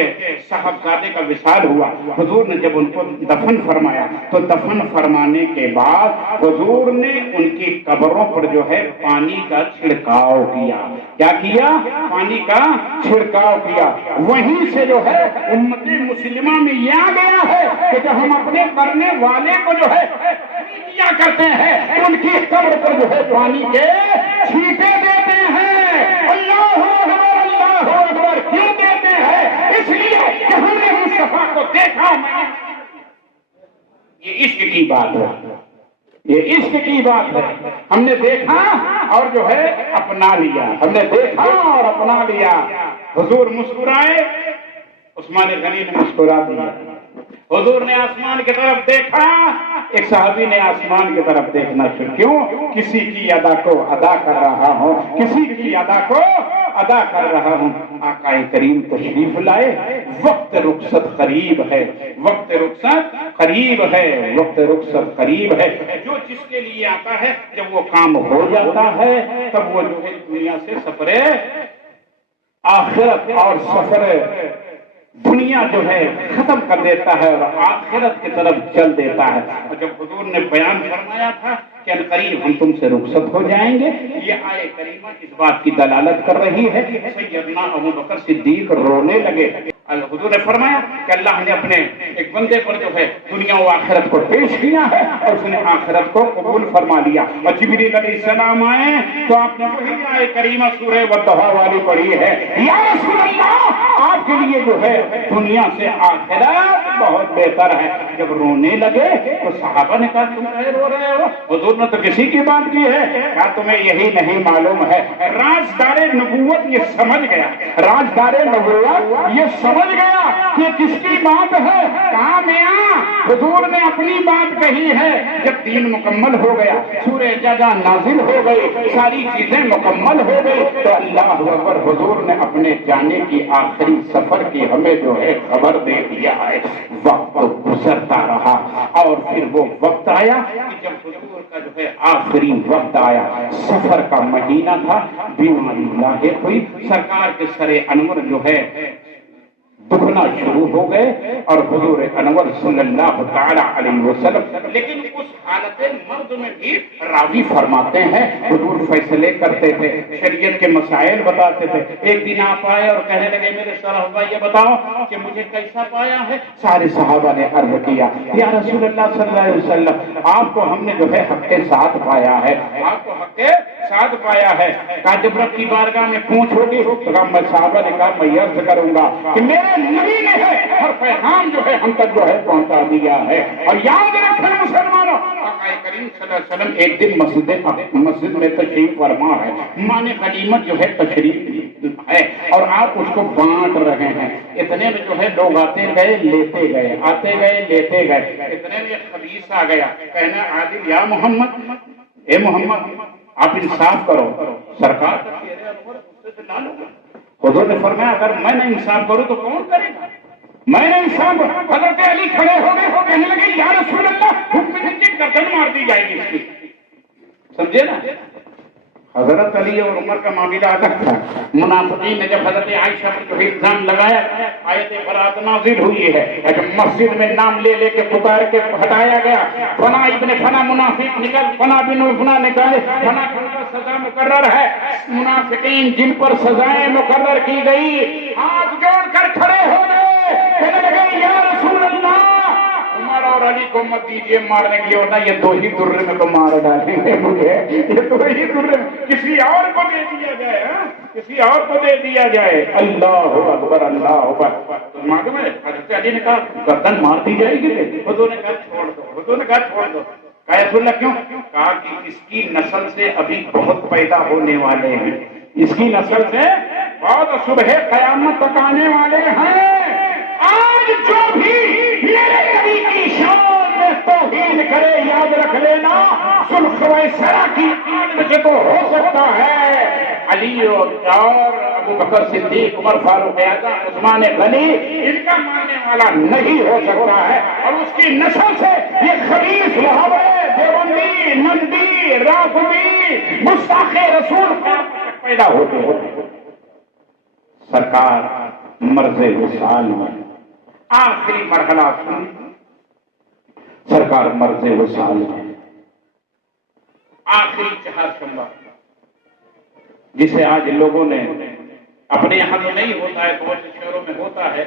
صاحبزادے کا وصال ہوا، حضور نے جب ان کو دفن فرمایا تو دفن فرمانے کے بعد حضور نے ان کی قبروں پر جو ہے پانی کا چھڑکاؤ کیا۔ کیا کیا؟ پانی کا چھڑکاؤ کیا۔ وہیں سے جو ہے امت مسلمہ میں یہ آ گیا ہے کہ جب ہم اپنے کرنے والے کو جو ہے کیا کرتے ہیں، ان کی قبر پر جو ہے پانی کے چھینٹے دیتے ہیں۔ اللہ اکبر، اللہ اکبر۔ کیوں دیتے ہیں؟ اس لیے کہ ہم نے مصطفیٰ کو دیکھا۔ یہ عشق کی بات ہے، یہ عشق کی بات ہے۔ ہم نے دیکھا اور جو ہے اپنا لیا، ہم نے دیکھا اور اپنا لیا۔ حضور مسکرائے، عثمان غنی نے مسکرا دیا۔ حضور نے آسمان کی طرف دیکھا، ایک صحابی نے آسمان کی طرف دیکھنا شروع کیوں؟ کسی کی ادا کو ادا کر رہا ہوں، کسی کی ادا کو ادا کر رہا ہوں۔ آقا کریم تشریف لائے، وقت رخصت قریب ہے، وقت رخصت قریب ہے، وقت رخصت قریب ہے۔ جو جس کے لیے آتا ہے جب وہ کام ہو جاتا ہے تب وہ جو ہے دنیا سے سفر آخرت اور سفر دنیا جو ہے ختم کر دیتا ہے اور آخرت کی طرف چل دیتا ہے۔ اور جب حضور نے بیان فرمایا تھا کہ عنقریب ہم تم سے رخصت ہو جائیں گے، یہ آیے کریمہ اس بات کی دلالت کر رہی ہے۔ سیدنا ابو بکر صدیق رونے لگے۔ حضور نے فرمایا کہ اللہ نے اپنے ایک بندے پر جو ہے دنیا و آخرت کو پیش کیا ہے اور اس نے آخرت کو قبول فرما لیا. اور جبریل علیہ السلام آئے تو آپ نے وہی آیت کریمہ سورہ والضحیٰ والی پڑھی ہے, یا رسول اللہ آپ کے لیے جو ہے دنیا سے آخرت بہت بہتر ہے. جب رونے لگے تو صحابہ نے کہا تم رو رہے ہو, حضور نے تو کسی کی بات کی ہے. کیا تمہیں یہی نہیں معلوم ہے؟ رازدار نبوت یہ سمجھ گیا, رازدار نبوت یہ سمجھ گیا کہ کس کی بات ہے. کہاں میاں حضور نے اپنی بات کہی ہے. جب دین مکمل ہو گیا, سورہ جزا نازل ہو گئی, ساری چیزیں مکمل ہو گئی تو اللہ اکبر حضور نے اپنے جانے کی آخری سفر کی ہمیں جو ہے خبر دے دیا ہے. وقت گزرتا رہا اور پھر وہ وقت آیا کہ جب حضور کا جو ہے آخری وقت آیا, سفر کا مہینہ تھا, بیماری لاحق ہوئی, سرکار کے سر انور جو ہے دکھنا شروع ہو گئے اور حضور انور صلی اللہ تعالی علیہ وسلم, لیکن اس حالت مرض میں بھی راوی فرماتے ہیں حضور فیصلے کرتے تھے, شریعت کے مسائل بتاتے تھے. ایک دن آپ آئے اور کہنے لگے میرے صحابہ یہ بتاؤ کہ مجھے کیسا پایا ہے. سارے صحابہ نے عرض کیا یا رسول اللہ صلی اللہ علیہ وسلم آپ کو ہم نے جو ہے حق کے ساتھ پایا ہے, آپ کو حق کے ساتھ پایا ہے. کہا جب رب کی بارگاہ میں پوچھ ہوگی تو کہا میں صحابہ نے کہا میں عرض کروں گا کہ میرے نبی نے ہے اور پیغام جو ہے ہم تک جو ہے پہنچا دیا ہے. اور یاد رکھیں مسلمانوں, آقا کریم صلی اللہ علیہ وسلم ایک دن مسجد میں تشریف فرما ہے, مان غنیمت جو ہے تشریف ہے اور آپ اس کو بانٹ رہے ہیں. اتنے میں جو ہے لوگ آتے گئے لیتے گئے, آتے گئے لیتے گئے. اتنے میں خبیث آ گیا, کہنا عادل یا محمد, اے محمد آپ انصاف کرو. سرکار حضور نے فرمایا اگر میں نے انصاف کروں تو کون کرے گا؟ میں نے انصاف. حضرت علی کھڑے ہو گئے, ہو کہنے لگے یا رسول اللہ حکم دیجیے گردن مار دی جائے گی اس کی. سمجھے نا, حضرت علی اور عمر کا معاملہ الگ تھا. منافقین نے جب حضرت عائشہ پر جو الزام لگایا, آیت برات نازل ہوئی ہے, جب مسجد میں نام لے لے کے پکار کے ہٹایا گیا, فنا ابن فنا منافق نکل, فنا بن فنا نکالے, فنا کا سزا مقرر ہے. منافقین جن پر سزائیں مقرر کی گئی ہاتھ جوڑ کر کھڑے ہو گئے, کہنے لگے یا رسول اللہ عمر اور علی کو مت دیجیے مارنے کے لیے, ہوتا یہ دو ہی درے میں تو مار ڈالیں گے مجھے, یہ دو ہی درے کسی اور کو دے دیا جائے, کسی اور کو دے دیا جائے. اللہ اکبر, اللہ اکبر. معلوم ہے حضرت علی نے کہا گردن مار دی جائے گی, حضور نے کہا چھوڑ دو, حضور نے کہا چھوڑ دو. کہا رسول اللہ کیوں؟ کہا کہ اس کی نسل سے ابھی بہت پیدا ہونے والے ہیں, اس کی نسل سے بہت صبح قیامت تک آنے والے ہیں. آج جو بھی میرے نبی کی شان میں توہین کرے یاد رکھ لینا سلخ ویسرا کی آگ میں سے تو ہو سکتا ہے علی اور ابو بکر صدیق, عمر فاروق اعظم, عثمان غنی, ان کا ماننے والا نہیں ہو سکتا ہے. اور اس کی نسل سے یہ خبیث وہابی, دیوبندی, نندی, رافضی, مستاخ رسول پیدا ہوتے ہوتے سرکار مرض وصال میں آخری مرحلہ سن, سرکار مرض وصال میں آخری چہار شمبہ, جسے آج لوگوں نے اپنے یہاں تو نہیں ہوتا ہے, بہت سے شہروں میں ہوتا ہے,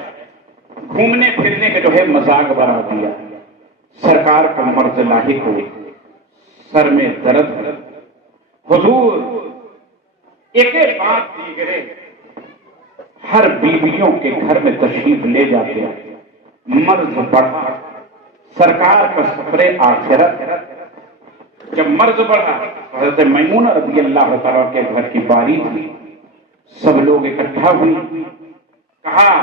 گھومنے پھرنے کے جو ہے مذاق بنا دیا. سرکار کا مرض لاحق ہوئی, سر میں درد. حضور ایک ایک بات دیگرے ہر بیویوں کے گھر میں تشریف لے جاتے ہیں. مرض بڑھا, سرکار کا سفر آخرت. جب مرض بڑھا حضرت میمونہ رضی اللہ تعالیٰ کے گھر کی باری تھی, سب لوگ اکٹھا ہوئی. کہا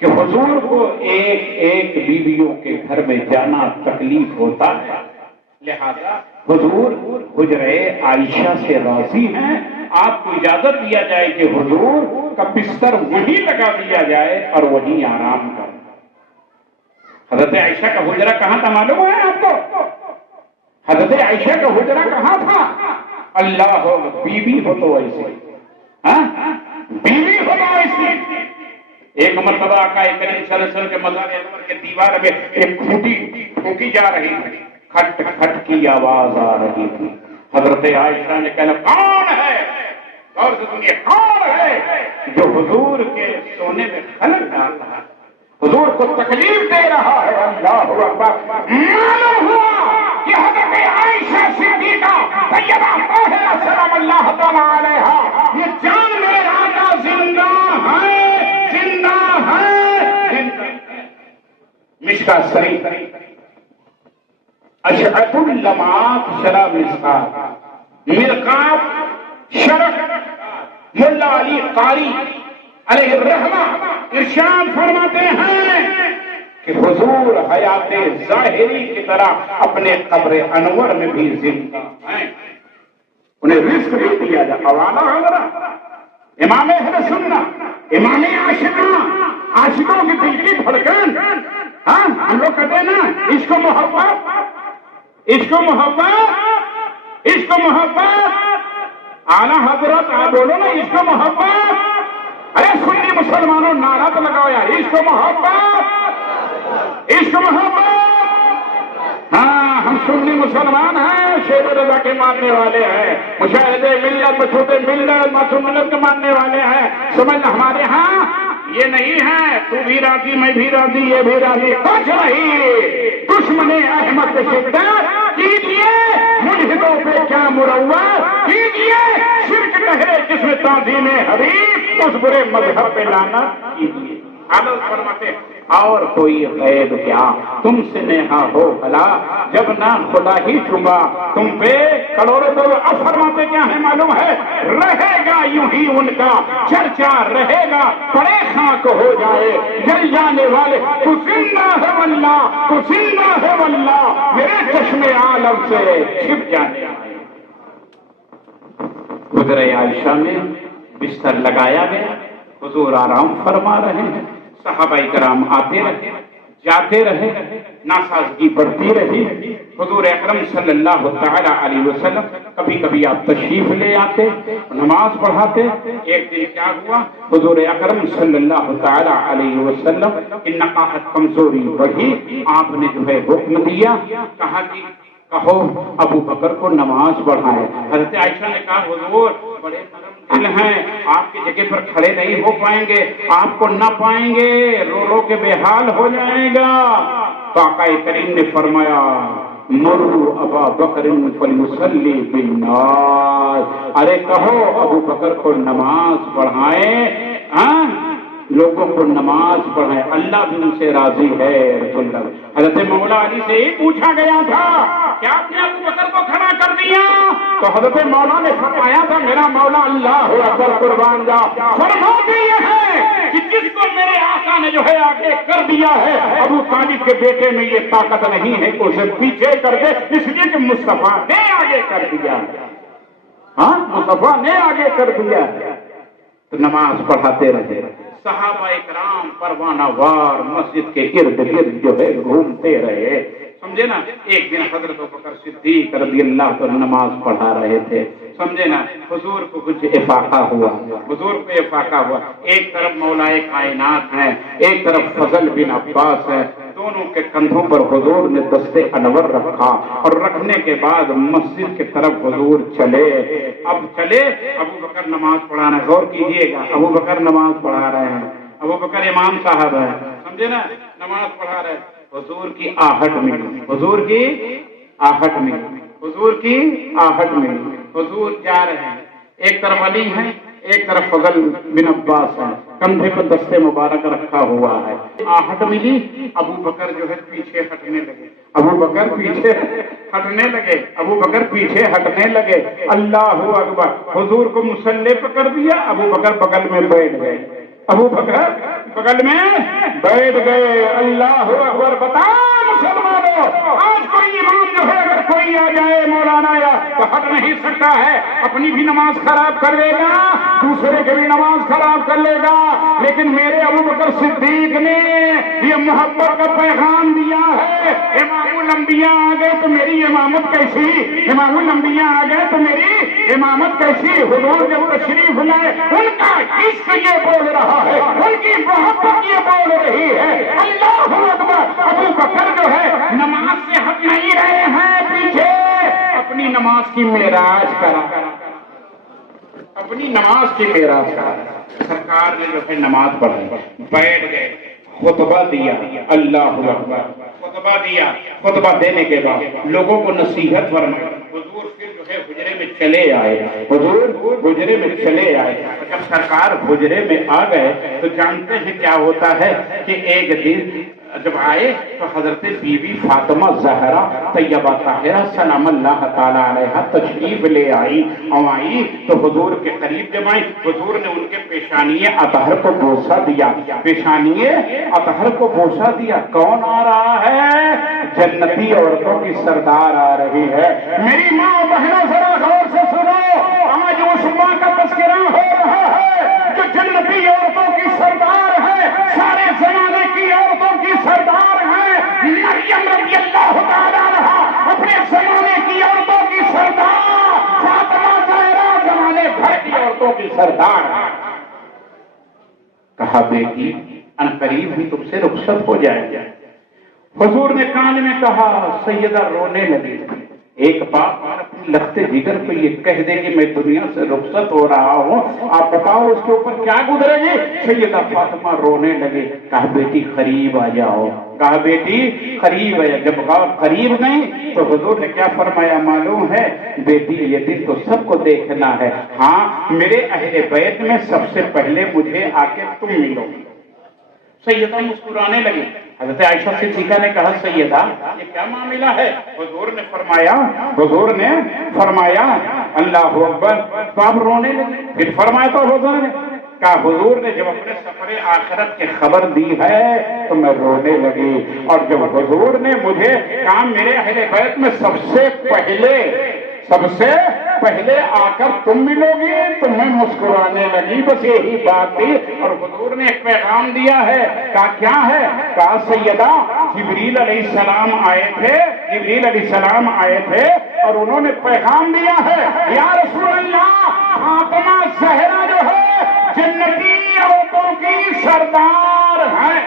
کہ حضور کو ایک ایک بیویوں کے گھر میں جانا تکلیف ہوتا ہے, لہذا حضور حجرے عائشہ سے راضی ہیں, آپ کو اجازت دیا جائے کہ حضور کا بستر وہی لگا دیا جائے اور وہی آرام کر. حضرت عائشہ کا حجرہ کہاں تھا معلوم ہے آپ کو؟ حضرت عائشہ کا حجرہ کہاں تھا؟ اللہ ہو, بیوی ہو تو ایسے, بیوی ہو تو ایسے. ایک مرتبہ آقا کریم صلی اللہ علیہ وسلم کے مزار انور کے دیوار میں ایک کھوٹی پھونکی جا رہی تھی, کھٹ کھٹ کی آواز آ رہی تھی. حضرت عائشہ نے کہا کون ہے؟ اور دنیا کون ہے جو حضور کے سونے میں خلل ڈال رہا ہے، حضور کو تکلیف دے رہا ہے؟ اللہ اکبر! معلوم ہوا کہ حضرت عائشہ صدیقہ طیبہ طاہرہ سلام اللہ تعالی علیہا یہ جان میرے آقا زندہ ہے، زندہ ہے۔ مشکات شریف اشعت اللمعات شرح مصحاف مرقات شرح ملا علی قاری علیہ الرحمہ ارشاد فرماتے ہیں کہ حضور حیات ظاہری کی طرح اپنے قبر انور میں بھی زندہ ہیں، انہیں رزق بھی دیا جا۔ حوالہ حضرت امام اہل سنت، امام عاشقوں کی دل کی دھڑکن، ہاں ہم لوگ کہتے ہیں نا عشق و محبت، عشق و محبت، عشق و محبت۔ اعلیٰ حضرت آپ بولو نا عشق و محبت۔ ارے سنی مسلمانوں نعرہ تو لگاؤ یار، عشق و محبت، عشق و محبت۔ ہاں ہم سنی مسلمان ہیں، شیر رضا کے ماننے والے ہیں، مشاہد ملت بچوتے ملت معصوم ملت کے ماننے والے ہیں۔ سمجھ ہمارے ہاں یہ نہیں ہے تو بھی راضی میں بھی راضی یہ بھی راضی، کچھ نہیں۔ دشمن احمد کے شدت کیجیے، ملحدوں پہ کیا مروت کیجیے، شرک ٹہرے جس میں تعظیم حبیب اس برے مذہب پہ لعنت کیجیے۔ حضرت فرماتے اور کوئی غیب کیا تم سے نیہا ہو بھلا، جب نہ خدا ہی چھپا تم پہ کروڑوں کروڑ۔ اب فرماتے کیا ہے معلوم ہے؟ رہے گا یوں ہی ان کا چرچا، رہے گا پڑے خاک ہو جائے جل جانے والے، تو زندہ ہے واللہ، تو زندہ ہے واللہ، میرے چشمے عالم سے چھپ جانے والے۔ حضرت عائشہ میں بستر لگایا گیا، حضور آرام فرما رہے ہیں، صحابہ کرام آتے رہے جاتے رہے، ناسازگی بڑھتی رہی۔ حضور اکرم صلی اللہ تعالی علیہ وسلم کبھی کبھی آپ تشریف لے آتے، نماز پڑھاتے۔ ایک دن کیا ہوا، حضور اکرم صلی اللہ تعالی علیہ وسلم کی نقاہت کمزوری بڑھی، آپ نے جو ہے حکم دیا، کہا کہ کہو ابو بکر کو نماز پڑھائے۔ حضرت عائشہ نے کہا حضور بڑے نرم دل ہیں، آپ کی جگہ پر کھڑے نہیں ہو پائیں گے، آپ کو نہ پائیں گے، رو رو کے بے حال ہو جائے گا۔ تو آقا کریم نے فرمایا مروا ابا بکر فلیصلی بالناس، ارے کہو ابو بکر کو نماز پڑھائیں، ہاں لوگوں کو نماز پڑھائیں، اللہ بھی ان سے راضی ہے۔ رسول اللہ حضرت مولا علی سے ہی پوچھا گیا تھا کیا آپ نے ابو بکر کو کھڑا کر دیا؟ تو حضرت مولا نے فرمایا تھا میرا مولا اللہ اکبر قربان جا، فرماتے یہ ہے کہ جس کو میرے آقا نے جو ہے آگے کر دیا ہے، ابو طالب کے بیٹے میں یہ طاقت نہیں ہے کہ اسے پیچھے کر دے، اس لیے کہ مصطفیٰ نے آگے کر دیا۔ ہاں مصطفیٰ نے آگے کر دیا۔ تو نماز پڑھاتے رہے، صحابہ اکرام پروانہ وار مسجد کے ارد گرد جو ہے گھومتے رہے، سمجھے نا۔ ایک دن حضرت بکر صدیق رضی اللہ عنہ نماز پڑھا رہے تھے، سمجھے نا، حضور کو کچھ افاقہ ہوا، حضور کو افاقہ ہوا۔ ایک طرف مولائے کائنات ہے، ایک طرف فضل بن عباس ہے، دونوں کے کندھوں پر حضور نے دستے انور رکھا، اور رکھنے کے بعد مسجد کی طرف حضور چلے۔ اب چلے ابو بکر نماز پڑھانا، غور کیجئے گا، ابو بکر نماز پڑھا رہے ہیں، ابو بکر امام صاحب ہے، سمجھے نا، نماز پڑھا رہے۔ حضور کی آہٹ ملی، حضور کی آہٹ ملی، حضور کی آہٹ ملی، حضور جا رہے ہیں، ایک طرف علی ہے ایک طرف فضل بن عباس ہے، کندھے پر دستے مبارک رکھا ہوا ہے، آہٹ ملی، ابو بکر جو ہے پیچھے ہٹنے لگے، ابو بکر پیچھے ہٹنے لگے، ابو بکر پیچھے ہٹنے لگے۔ اللہ اکبر، حضور کو مسلح پہ کر دیا، ابو بکر بغل میں بیٹھ گئے، ابو بکر بغل میں بیٹھ گئے۔ اللہ اکبر۔ بتا مسلمانوں، آج کوئی امام جو ہے اگر کوئی آ جائے مولانا یا تو ہٹ نہیں سکتا ہے، اپنی بھی نماز خراب کر لے گا، دوسرے کی بھی نماز خراب کر لے گا، لیکن میرے ابو بکر صدیق نے یہ محبت کا پیغام دیا ہے، امام الانبیاء آ گئے تو میری امامت کیسی، امام الانبیاء آ گئے تو میری امامت کیسی۔ حضور جب تشریف لائے ان کا عشق یہ بول رہا ہے، ان کی محبت یہ بول رہی ہے۔ اللہ اکبر۔ ابو بکر جو ہے نماز سے ہٹ نہیں رہے ہیں، پیچھے اپنی نماز کی معراج کرا۔ اب اپنی نماز کی میراث کا سرکار نے جو ہے نماز پڑھی، بیٹھ گئے، خطبہ دیا، اللہ اکبر، خطبہ دیا، خطبہ دینے کے بعد لوگوں کو نصیحت فرمائی۔ حضور پھر جو ہے حجرے میں چلے آئے، حضور حجرے میں چلے آئے۔ جب سرکار حجرے میں آ گئے تو جانتے ہیں کیا ہوتا ہے کہ ایک دن جب آئے تو حضرت بی بی فاطمہ زہرا طیبہ طاہرہ سلام اللہ تعالیٰ علیہا تشریف لے آئی، آئی تو حضور کے قریب جب آئی، حضور نے ان کے پیشانی اطہر کو بوسہ دیا، پیشانی اطہر کو بوسہ دیا۔ کون آ رہا ہے؟ جنتی عورتوں کی سردار آ رہی ہے۔ میری ماں بہنوں ذرا غور سے سنو، آج اس ماں کا تذکرہ ہو رہا ہے جو جنتی عورتوں کی سردار ہے، سارے زمانے کی عورتوں کی سردار ہے۔ مریم رضی اللہ تعالیٰ عنہا اپنے زمانے کی عورتوں کی سردار، فاطمہ زہرا زمانے بھر کی عورتوں کی سردار ہے۔ کہا بیٹی عنقریب ہی تم سے رخصت ہو جائے گا۔ حضور نے کان میں کہا، سیدہ رونے لگی۔ ایک باپ اپنی لختے جگر کو یہ کہہ دے کہ میں دنیا سے رخصت ہو رہا ہوں، آپ بتاؤ اس کے اوپر کیا گزرے گی؟ سیدہ فاطمہ رونے لگے۔ کہا بیٹی قریب آ جاؤ، کہا بیٹی قریب آیا۔ جب قریب نہیں تو حضور نے کیا فرمایا معلوم ہے؟ بیٹی یہ دن تو سب کو دیکھنا ہے، ہاں میرے اہل بیت میں سب سے پہلے مجھے آ کے تم ملو گی۔ سیدہ مسکرانے لگی۔ حضرت عائشہ صدیقہ نے کہا، سیدہ یہ کیا معاملہ ہے؟ حضور نے فرمایا اللہ اکبر، تو آپ رونے لگے۔ پھر فرمایا تو حضور نے کہا، حضور نے جب اپنے سفر آخرت کی خبر دی ہے تو میں رونے لگی، اور جب حضور نے مجھے کہا میرے اہل بیت میں سب سے پہلے آ کر تم ملو گی تو میں مسکرانے لگی۔ بس یہی بات تھی، اور حضور نے ایک پیغام دیا ہے۔ کہا کیا ہے؟ کہا سیدہ جبریل علیہ السلام آئے تھے اور انہوں نے پیغام دیا ہے، یا رسول اللہ فاطمہ زہرا جو ہے جنتی عورتوں کی سردار ہے۔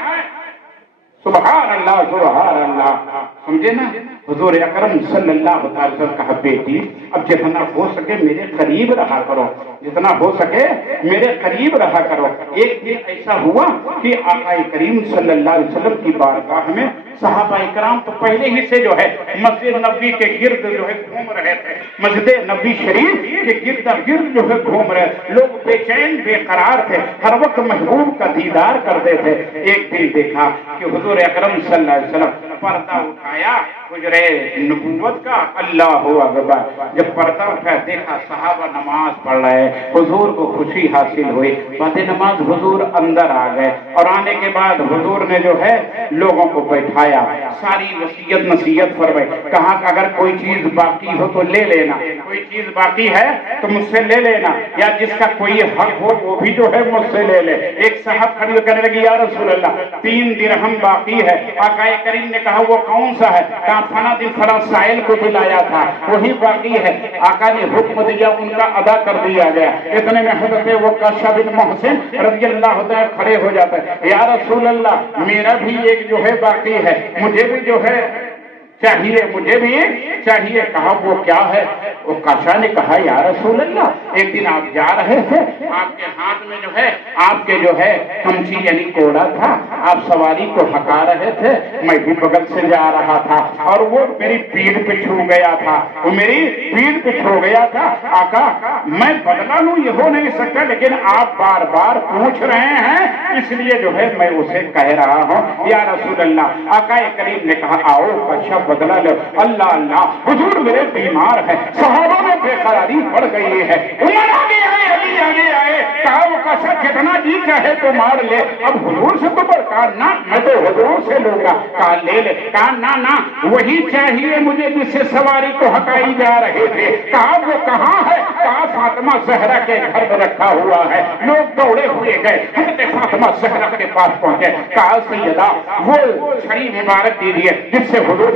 سبحان اللہ سبحان اللہ، سمجھے نا؟ حضور اکرم صلی اللہ علیہ وسلم کہا بیٹی اب جتنا ہو سکے میرے قریب رہا کرو، جتنا ہو سکے میرے قریب رہا کرو۔ ایک دن ایسا ہوا کہ آقا کریم صلی اللہ علیہ وسلم کی بارگاہ میں صحابہ کرام تو پہلے ہی سے جو ہے مسجد نبوی کے گرد جو ہے گھوم رہے تھے، مسجد نبوی شریف کے گرد جو ہے گھوم رہے، لوگ بے چین بے قرار تھے، ہر وقت محبوب کا دیدار کرتے تھے۔ ایک دن دیکھا کہ حضور اکرم صلی اللہ علیہ وسلم پردہ اٹھایا حجرے نبوت کا، اللہ اکبر، جب پردہ اٹھایا دیکھا صحابہ نماز پڑھ رہے، حضور کو خوشی حاصل ہوئی۔ بعد نماز حضور اندر آ گئے، اور آنے کے بعد حضور نے جو ہے لوگوں کو بیٹھایا، ساری وصیت نصیحت فرمائی۔ کہا کہ اگر کوئی چیز باقی ہو تو لے لینا، کوئی چیز باقی ہے تو مجھ سے لے لینا، یا جس کا کوئی حق ہو وہ بھی جو ہے مجھ سے لے لے۔ ایک صاحب کھڑی کہنے لگی، یا رسول اللہ 3 درہم باقی ہے۔ آقا کریم نے کہا وہ کون سا ہے؟ کہا فلاں دن فلاں سائل کو دلایا تھا وہی باقی ہے۔ آقا نے حکم دیا، ان کا ادا کر دیا گیا۔ اتنے میں حضرت وقاشہ بن محسن رضی اللہ عنہ کھڑے ہو جاتے ہیں، یا رسول اللہ میرا بھی ایک جو ہے باقی ہے، مجھے بھی جو ہے چاہیے، مجھے بھی چاہیے۔ کہا وہ کیا ہے؟ وقاشہ نے کہا یا رسول اللہ ایک دن آپ جا رہے تھے، آپ کے ہاتھ میں جو ہے آپ کے جو ہے کمچی یعنی کوڑا تھا، آپ سواری کو ہکا رہے تھے، میں بھی بغل سے جا رہا تھا اور وہ میری پیٹھ پہ چھو گیا تھا، وہ میری پیٹھ پہ چھو گیا تھا۔ آقا میں بدلا لوں یہ ہو نہیں سکتا، لیکن آپ بار بار پوچھ رہے ہیں اس لیے جو ہے میں اسے کہہ رہا ہوں یا رسول اللہ۔ آقا کریم نے کہا آؤ اچھا بدلا لو۔ اللہ اللہ، حضور میرے بیمار ہیں، صحابہ میں بے قراری پڑ گئی ہے، عمر آگے آئے، علی آگے آئے، کہا وہ کسا کتنا جی چاہے تو مار لے، اب حضور سے تو کہا نہ میں تو حضور سے لوں گا، کہا لے لے، کہا نہ وہی چاہیے مجھے جس سے سواری کو ہٹائی جا رہے تھے۔ کہا وہ کہاں ہے؟ کہا فاطمہ زہرا کے گھر میں رکھا ہوا ہے۔ لوگ دوڑے ہوئے گئے، حضرت فاطمہ زہرا کے پاس پہنچے، کہا سیدہ وہ چھڑی مبارک دیجیے جس سے حضور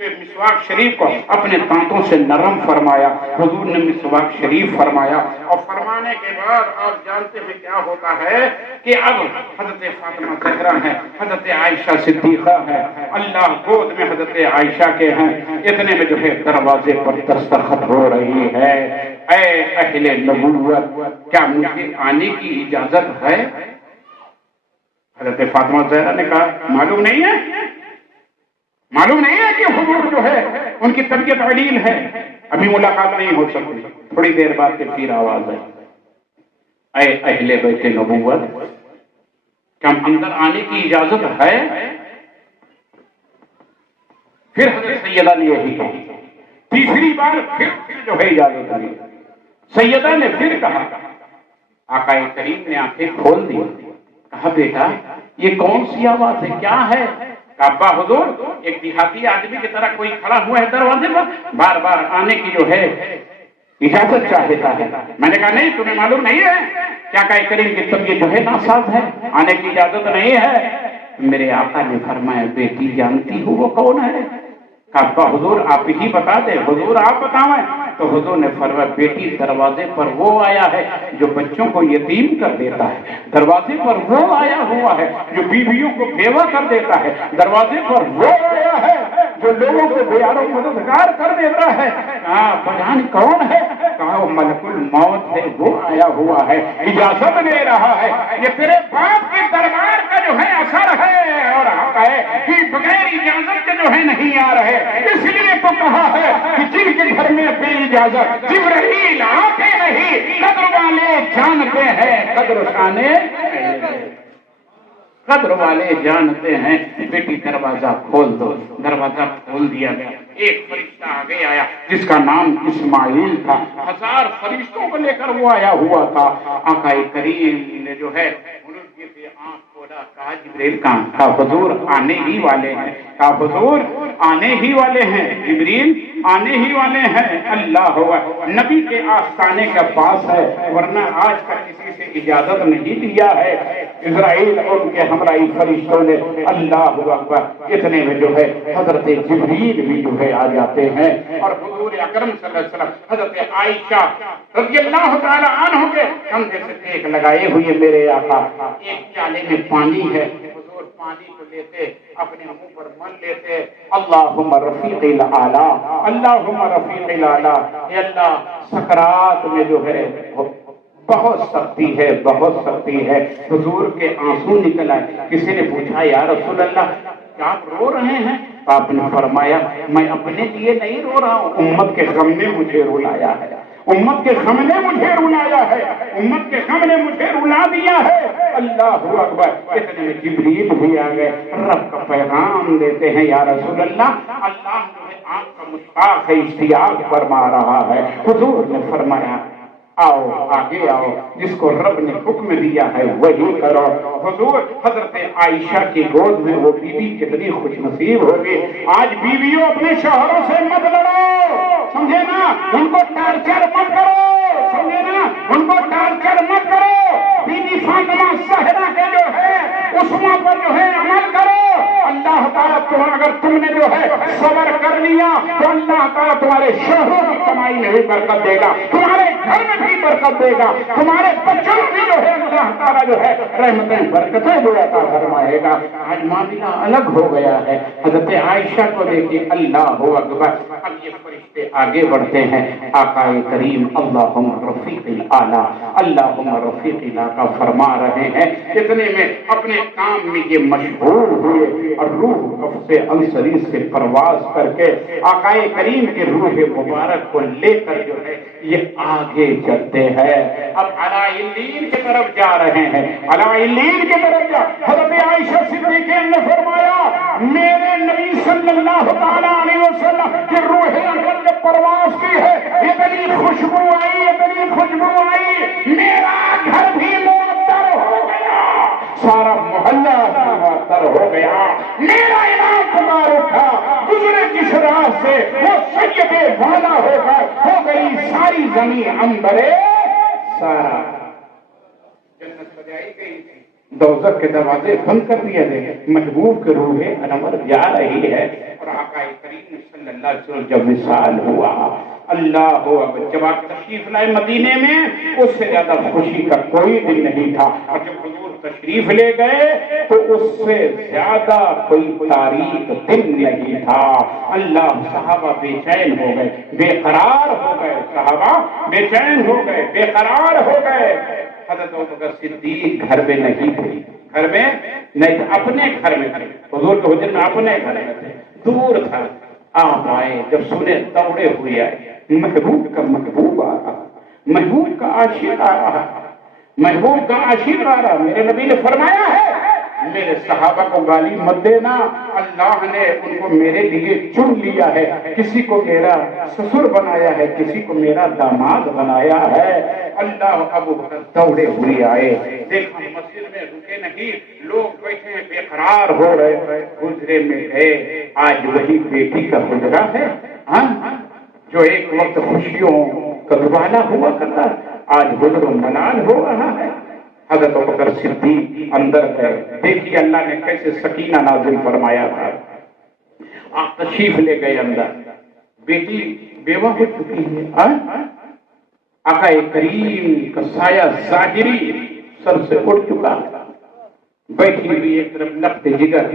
مسواک شریف کو اپنے دانتوں سے نرم فرمایا. حضور نے مسواک شریف فرمایا اور فرمانے کے بعد آپ جانتے ہیں کیا ہوتا ہے کہ اب حضرت فاطمہ زہرا ہے, حضرت عائشہ صدیقہ ہے, اللہ گود میں حضرت عائشہ کے ہیں, اتنے میں جو ہے دروازے پر دستخط ہو رہی ہے. اے اہل نبوت, کیا مجھے آنے کی اجازت ہے؟ حضرت فاطمہ زہرا نے کہا معلوم نہیں ہے, معلوم نہیں ہے کہ حضور جو ہے ان کی طبیعت علیل ہے, ابھی ملاقات نہیں ہو سکتی. تھوڑی دیر بعد کے پھر آواز آئی, اے اہل بیت نبوت, کیا اندر آنے کی اجازت ہے؟ پھر حضرت سیدہ نے یہی کہا, تیسری بار پھر جو ہے اجازت دی. سیدہ نے پھر کہا, آقا کریم نے آنکھیں کھول دی, کہا بیٹا یہ کون سی آواز ہے, کیا ہے؟ ابا حضور ایک دیہاتی آدمی کی طرح کوئی کھڑا ہوا ہے دروازے پر, بار بار آنے کی جو ہے اجازت چاہتا ہے. میں نے کہا نہیں, تمہیں معلوم نہیں ہے کیا کہ کریم کی طبیعت جو ہے ناساز ہے, آنے کی اجازت نہیں ہے. میرے آقا نے فرمایا بیٹی جانتی ہو وہ کون ہے؟ ابا حضور آپ ہی بتا دیں, حضور آپ بتائیں. تو حضور نے فرمایا بیٹی دروازے پر وہ آیا ہے جو بچوں کو یتیم کر دیتا ہے, دروازے پر وہ آیا ہوا ہے جو بیویوں کو بیوہ کر دیتا ہے, دروازے پر وہ آیا ہے جو لوگوں کو بیار و مددگار کر دیتا ہے. بیان کون ہے؟ کہا وہ ملک الموت ہے, وہ آیا ہوا ہے, اجازت دے رہا ہے. یہ تیرے باپ کے دربار کا جو ہے اثر ہے اور حق ہے کہ بغیر اجازت کے جو ہے نہیں آ رہے. اس لیے تو کہا ہے کہ جن کے گھر میں بے اجازت جبرائیل آتے نہیں, قدر والے جانتے ہیں, قدر والے جانتے ہیں. بیٹی دروازہ کھول دو. دروازہ کھول دیا گیا. ایک فرشتہ آگے آیا جس کا نام اسماعیل تھا, 1000 فرشتوں کو لے کر وہ آیا ہوا تھا. آقا کریم نے جو ہے آنکھ کھولا, کہا جبریل کہاں؟ کہا حضور آنے ہی والے ہیں. کہا حضور آنے ہی والے ہیں, جبریل آنے ہی والے ہیں. اللہ ہوا نبی کے آستانے کا پاس ہے, ورنہ آج تک کسی سے اجازت نہیں لیا ہے. اسرائیل اور ان کے ہمراہی فرشتوں نے اللہ اکبر. اتنے میں جو ہے حضرت جبریل بھی جو ہے آ جاتے ہیں اور حضور اکرم صلی اللہ علیہ وسلم حضرت عائشہ رضی اللہ تعالی عنہ کے کندھے سے ٹیک لگائے ہوئے میرے آقا, ایک پیالے میں پانی ہے, حضور پانی کو لیتے اپنے منہ پر مل لیتے, اللہم رفیق الاعلی, اللہم رفیق الاعلی. اے اللہ سکرات میں جو ہے بہت سختی ہے, بہت سختی ہے. حضور کے آنسو نکل آئے. کسی نے پوچھا یا رسول اللہ کیا آپ رو رہے ہیں؟ آپ نے فرمایا میں اپنے لیے نہیں رو رہا ہوں, امت کے غم نے مجھے رلایا ہے, امت کے غم نے مجھے رلایا ہے, امت کے غم نے مجھے رلا دیا ہے. اللہ اکبر. اتنے میں جبریل بھی آ گئے, رب کا پیغام دیتے ہیں یا رسول اللہ, اللہ جو ہے آپ کا مشتاق ہے, اشتیاق فرما رہا ہے. حضور نے فرمایا آؤ آگے آؤ, جس کو رب نے حکم دیا ہے وہی کرو. حضور حضرت عائشہ کی گود میں وہ بیوی کتنی خوش نصیب ہوگی. آج بیویوں اپنے شوہروں سے مت لڑو, سمجھے نا, ان کو ٹارچر مت کرو, سمجھے نا, ان کو ٹارچر مت کرو. بیوی فاطمہ زہرا کے جو ہے عصمہ پر جو ہے عمل کرو. اللہ تعالیٰ اگر تم نے جو ہے صبر کر لیا تو اللہ تعالیٰ تمہارے شوہروں کی کمائی میں بھی برکت دے گا, تمہارے گھر میں بھی برکت دے گا, تمہارے بچوں بھی جو ہے اللہ تعالیٰ جو ہے رحمتیں برکتیں جو عطا فرمائے گا. آج معاملہ الگ ہو گیا ہے. حضرت عائشہ کو دیکھیے, اللہ اکبر. اب یہ فرشتے آگے بڑھتے ہیں, آقا کریم اللہم رفیق الاعلی, اللہم رفیق الاعلی فرما رہے ہیں. اتنے میں اپنے کام میں یہ مشغول ہوئے اور روح قفص انصری سے پرواز کر کے آقا کریم کے روح مبارک کو لے کر جو ہے یہ آگے چلتے ہیں. اب علی الین کی طرف جا رہے ہیں, علی الین کی طرف جا. حضرت عائشہ صدیقہ نے فرمایا میرے نبی صلی اللہ تعالی علیہ وسلم کی روح اگر نے پرواز کی ہے, اتنی خوشبو آئی, اتنی خوشبو آئی, میرا گھر بھی معطر ہو گیا, سارا محلہ معطر ہو گیا. میرا امام کمار اٹھا, گزرے جس راہ سے وہ سید والا ہو گئی ساری زمین انبرے, سارا جنت سجائی گئی تھی, دوزخ کے دروازے بند کر دیے گئے. محبوب کے روح انور جا رہی ہے اور آقا کریم صلی اللہ علیہ وسلم جب وصال ہوا، اللہ اکبر، جب آپ تشریف لائے مدینے میں اس سے زیادہ خوشی کا کوئی دن نہیں تھا، اور جب حضور تشریف لے گئے تو اس سے زیادہ کوئی تاریخ دن نہیں تھا۔ اللہ، صحابہ بے چین ہو گئے، بے قرار ہو گئے، صحابہ بے چین ہو گئے، بے قرار ہو گئے۔ حضرت ابوبکر صدیق گھر میں نہیں تھے، گھر میں نہیں تھے، اپنے گھر میں تھے، حضور کے حجر میں اپنے گھر میں تھے، دور تھا۔ آپ آئے، جب سنے دوڑے ہوئے آئے، محبوب کا محبوب آ رہا، محبوب کا عاشق آ رہا، محبوب کا عاشق آ رہا۔ میرے نبی نے فرمایا ہے میرے صحابہ کو گالی مت دینا، اللہ نے ان کو میرے لیے چن لیا ہے، کسی کو میرا سسر بنایا ہے، کسی کو میرا داماد بنایا ہے۔ اللہ، ابو بکر دوڑے ہوئے آئے، دیکھا مسجد میں رکے نہیں، لوگ بیٹھے ہیں بے قرار ہو رہے، حجرے میں گئے۔ آج وہی بیٹی کا حجرہ ہے جو ایک وقت خوشیوں کا دوبالا ہوا کرتا، آج حجر و ملال ہو رہا ہے۔ حضرت ابوبکر صدیق اندر گئے، دیکھیے اللہ نے کیسے سکینہ نازل فرمایا تھا۔ آپ تشریف لے گئے اندر، بیٹی بیوہ ہو چکی ہے، آقا کریم کا سایہ ظاہری سر سے اٹھ چکا، بیٹھی ہوئی ایک طرف لخت جگر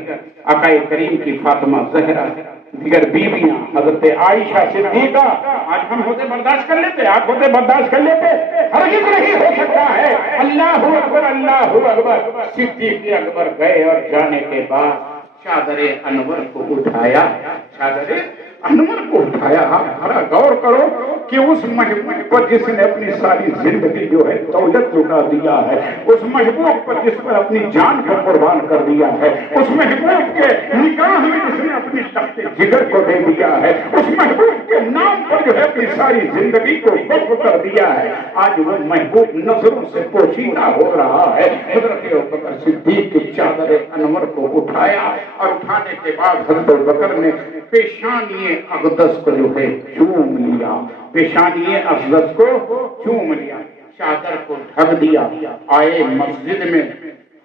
آقا کریم کی فاطمہ زہرا، دیگر بیویاں حضرت عائشہ صدیقہ۔ آج ہم ہوتے برداشت کر لیتے، آپ ہوتے برداشت کر لیتے؟ ہرگز نہیں ہو سکتا ہے۔ اللہ اکبر، اللہ اکبر۔ صدیق اکبر گئے اور جانے کے بعد چادر انور کو اٹھایا، چادر انور کو اٹھایا۔ آپ بڑا غور کرو کہ اس محبوب پر جس نے اپنی ساری زندگی جو ہے دولت لٹا دیا ہے، اس محبوب پر جس پر اپنی جان کو قربان کر دیا ہے، اس محبوب کے نکاح میں جس نے اپنی تخت جگر کو دے دیا ہے، اس محبوب کے نام پر جو ہے اپنی ساری زندگی کو وقف کر دیا ہے، آج وہ محبوب نظروں سے پوشیدہ ہو رہا ہے۔ حضرت ابوبکر صدیق کی چادر انور کو اٹھایا، اور اٹھانے کے بعد حضرت ابوبکر نے پیشانی اقدس کو جو ہے چوم لیا، پیشانی اقدس کو چوم لیا، چادر کو ڈھک دیا۔ آئے مسجد میں،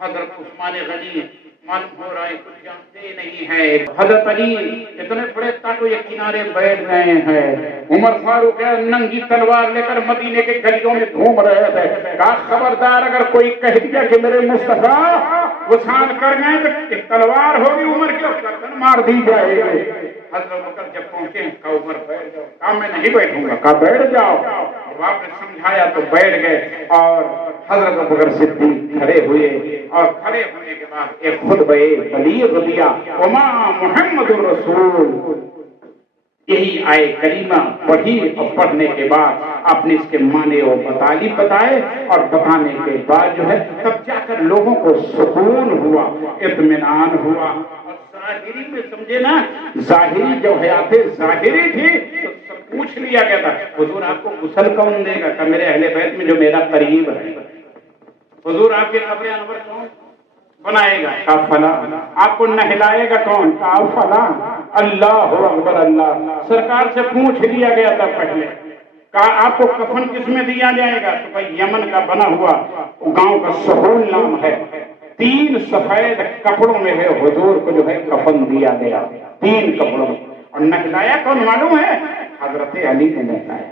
حضرت عثمان غنی معلوم ہو رہا ہے کچھ جانتے ہی نہیں ہے، حضرت علی اتنے بڑے تاکو یہ کنارے بیٹھ رہے ہیں، عمر فاروق ننگی تلوار لے کر مدینے کے گلیوں میں گھوم رہے تھے۔ کہا خبردار اگر کوئی کہہ دیا کہ میرے مصطفیٰ وصال کر گئے تو ایک تلوار ہوگی عمر کی، گردن مار دی جائے گی۔ حضرت بکر جب پہنچے، کہا عمر بیٹھ جاؤ، کہا میں نہیں بیٹھوں گا، کہا بیٹھ جاؤ۔ جب آپ نے سمجھایا تو بیٹھ گئے، اور حضرت بکر صدیق کھڑے ہوئے، اور کھڑے ہونے کے بعد ایک خطبہ بلیغ دیا، وما محمد الرسول۔ یہی آئے کریمہ پڑھی، اور پڑھنے کے بعد آپ نے اس کے معنی و مطالب بتائے، اور بتانے کے بعد جو ہے تب جا کر لوگوں کو سکون ہوا، اطمینان ہوا۔ ظاہری میں سمجھے نا، ظاہری جو حیات ظاہری تھی تو سب پوچھ لیا گیا تھا، حضور آپ کو غسل کون دے گا؟ کہ میرے اہل بیت میں جو میرا قریب ہے۔ حضور آپ کے قبر انور کون بنائے گا؟ کہا فلاں۔ آپ کو نہلائے گا کون؟ کہا فلاں۔ اللہ اکبر، اللہ۔ سرکار سے پوچھ لیا گیا تھا پہلے، کہا آپ کو کفن کس میں دیا جائے گا؟ تو بھائی یمن کا بنا ہوا گاؤں کا سہول نام ہے، 3 سفید کپڑوں میں ہے حضور کو جو ہے کفن دیا گیا، 3 کپڑوں میں۔ اور نہلایا کون معلوم ہے؟ حضرت علی نے نہلایا،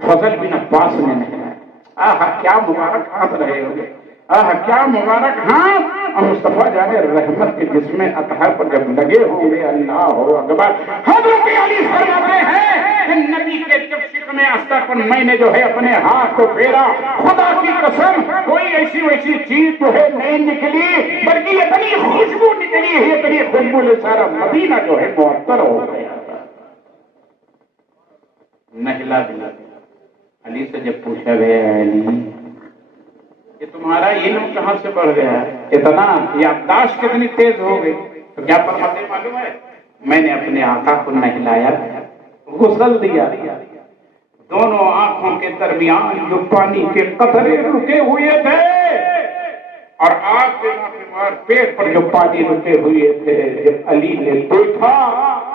فضل بن عباس نے نہلایا۔ آہا کیا مبارک ہاتھ رہے ہوگے، آہا کیا مبارک ہاتھ۔ اور مصطفیٰ جانے رحمت کے جسم اطہر پر جب لگے ہوں گے، اللہ اکبر، حضرت علی فرماتے ہیں کہ نبی کے جب شکم استر پر میں نے جو ہے اپنے ہاتھ کو پھیرا، خدا کی قسم کوئی ایسی ویسی چیز جو ہے نہیں نکلی، بلکہ یہ اتنی خوشبو نکلی ہے، اتنی خوشبو سے سارا مدینہ جو ہے معطر ہو گیا۔ نہلا دیا۔ علی سے جب پوچھا گیا ہے علی کہ تمہارا علم کہاں سے بڑھ گیا ہے، اتنا یادداشت کتنی تیز ہو گئی؟ تو کیا فرماتے معلوم ہے؟ میں نے اپنے آقا کو نہلایا، غسل دیا، دونوں آنکھوں کے درمیان جو پانی کے قطرے رکے ہوئے تھے، اور آگ کے پیٹ پر جو پانی رکے ہوئے تھے، جب علی نے دیکھا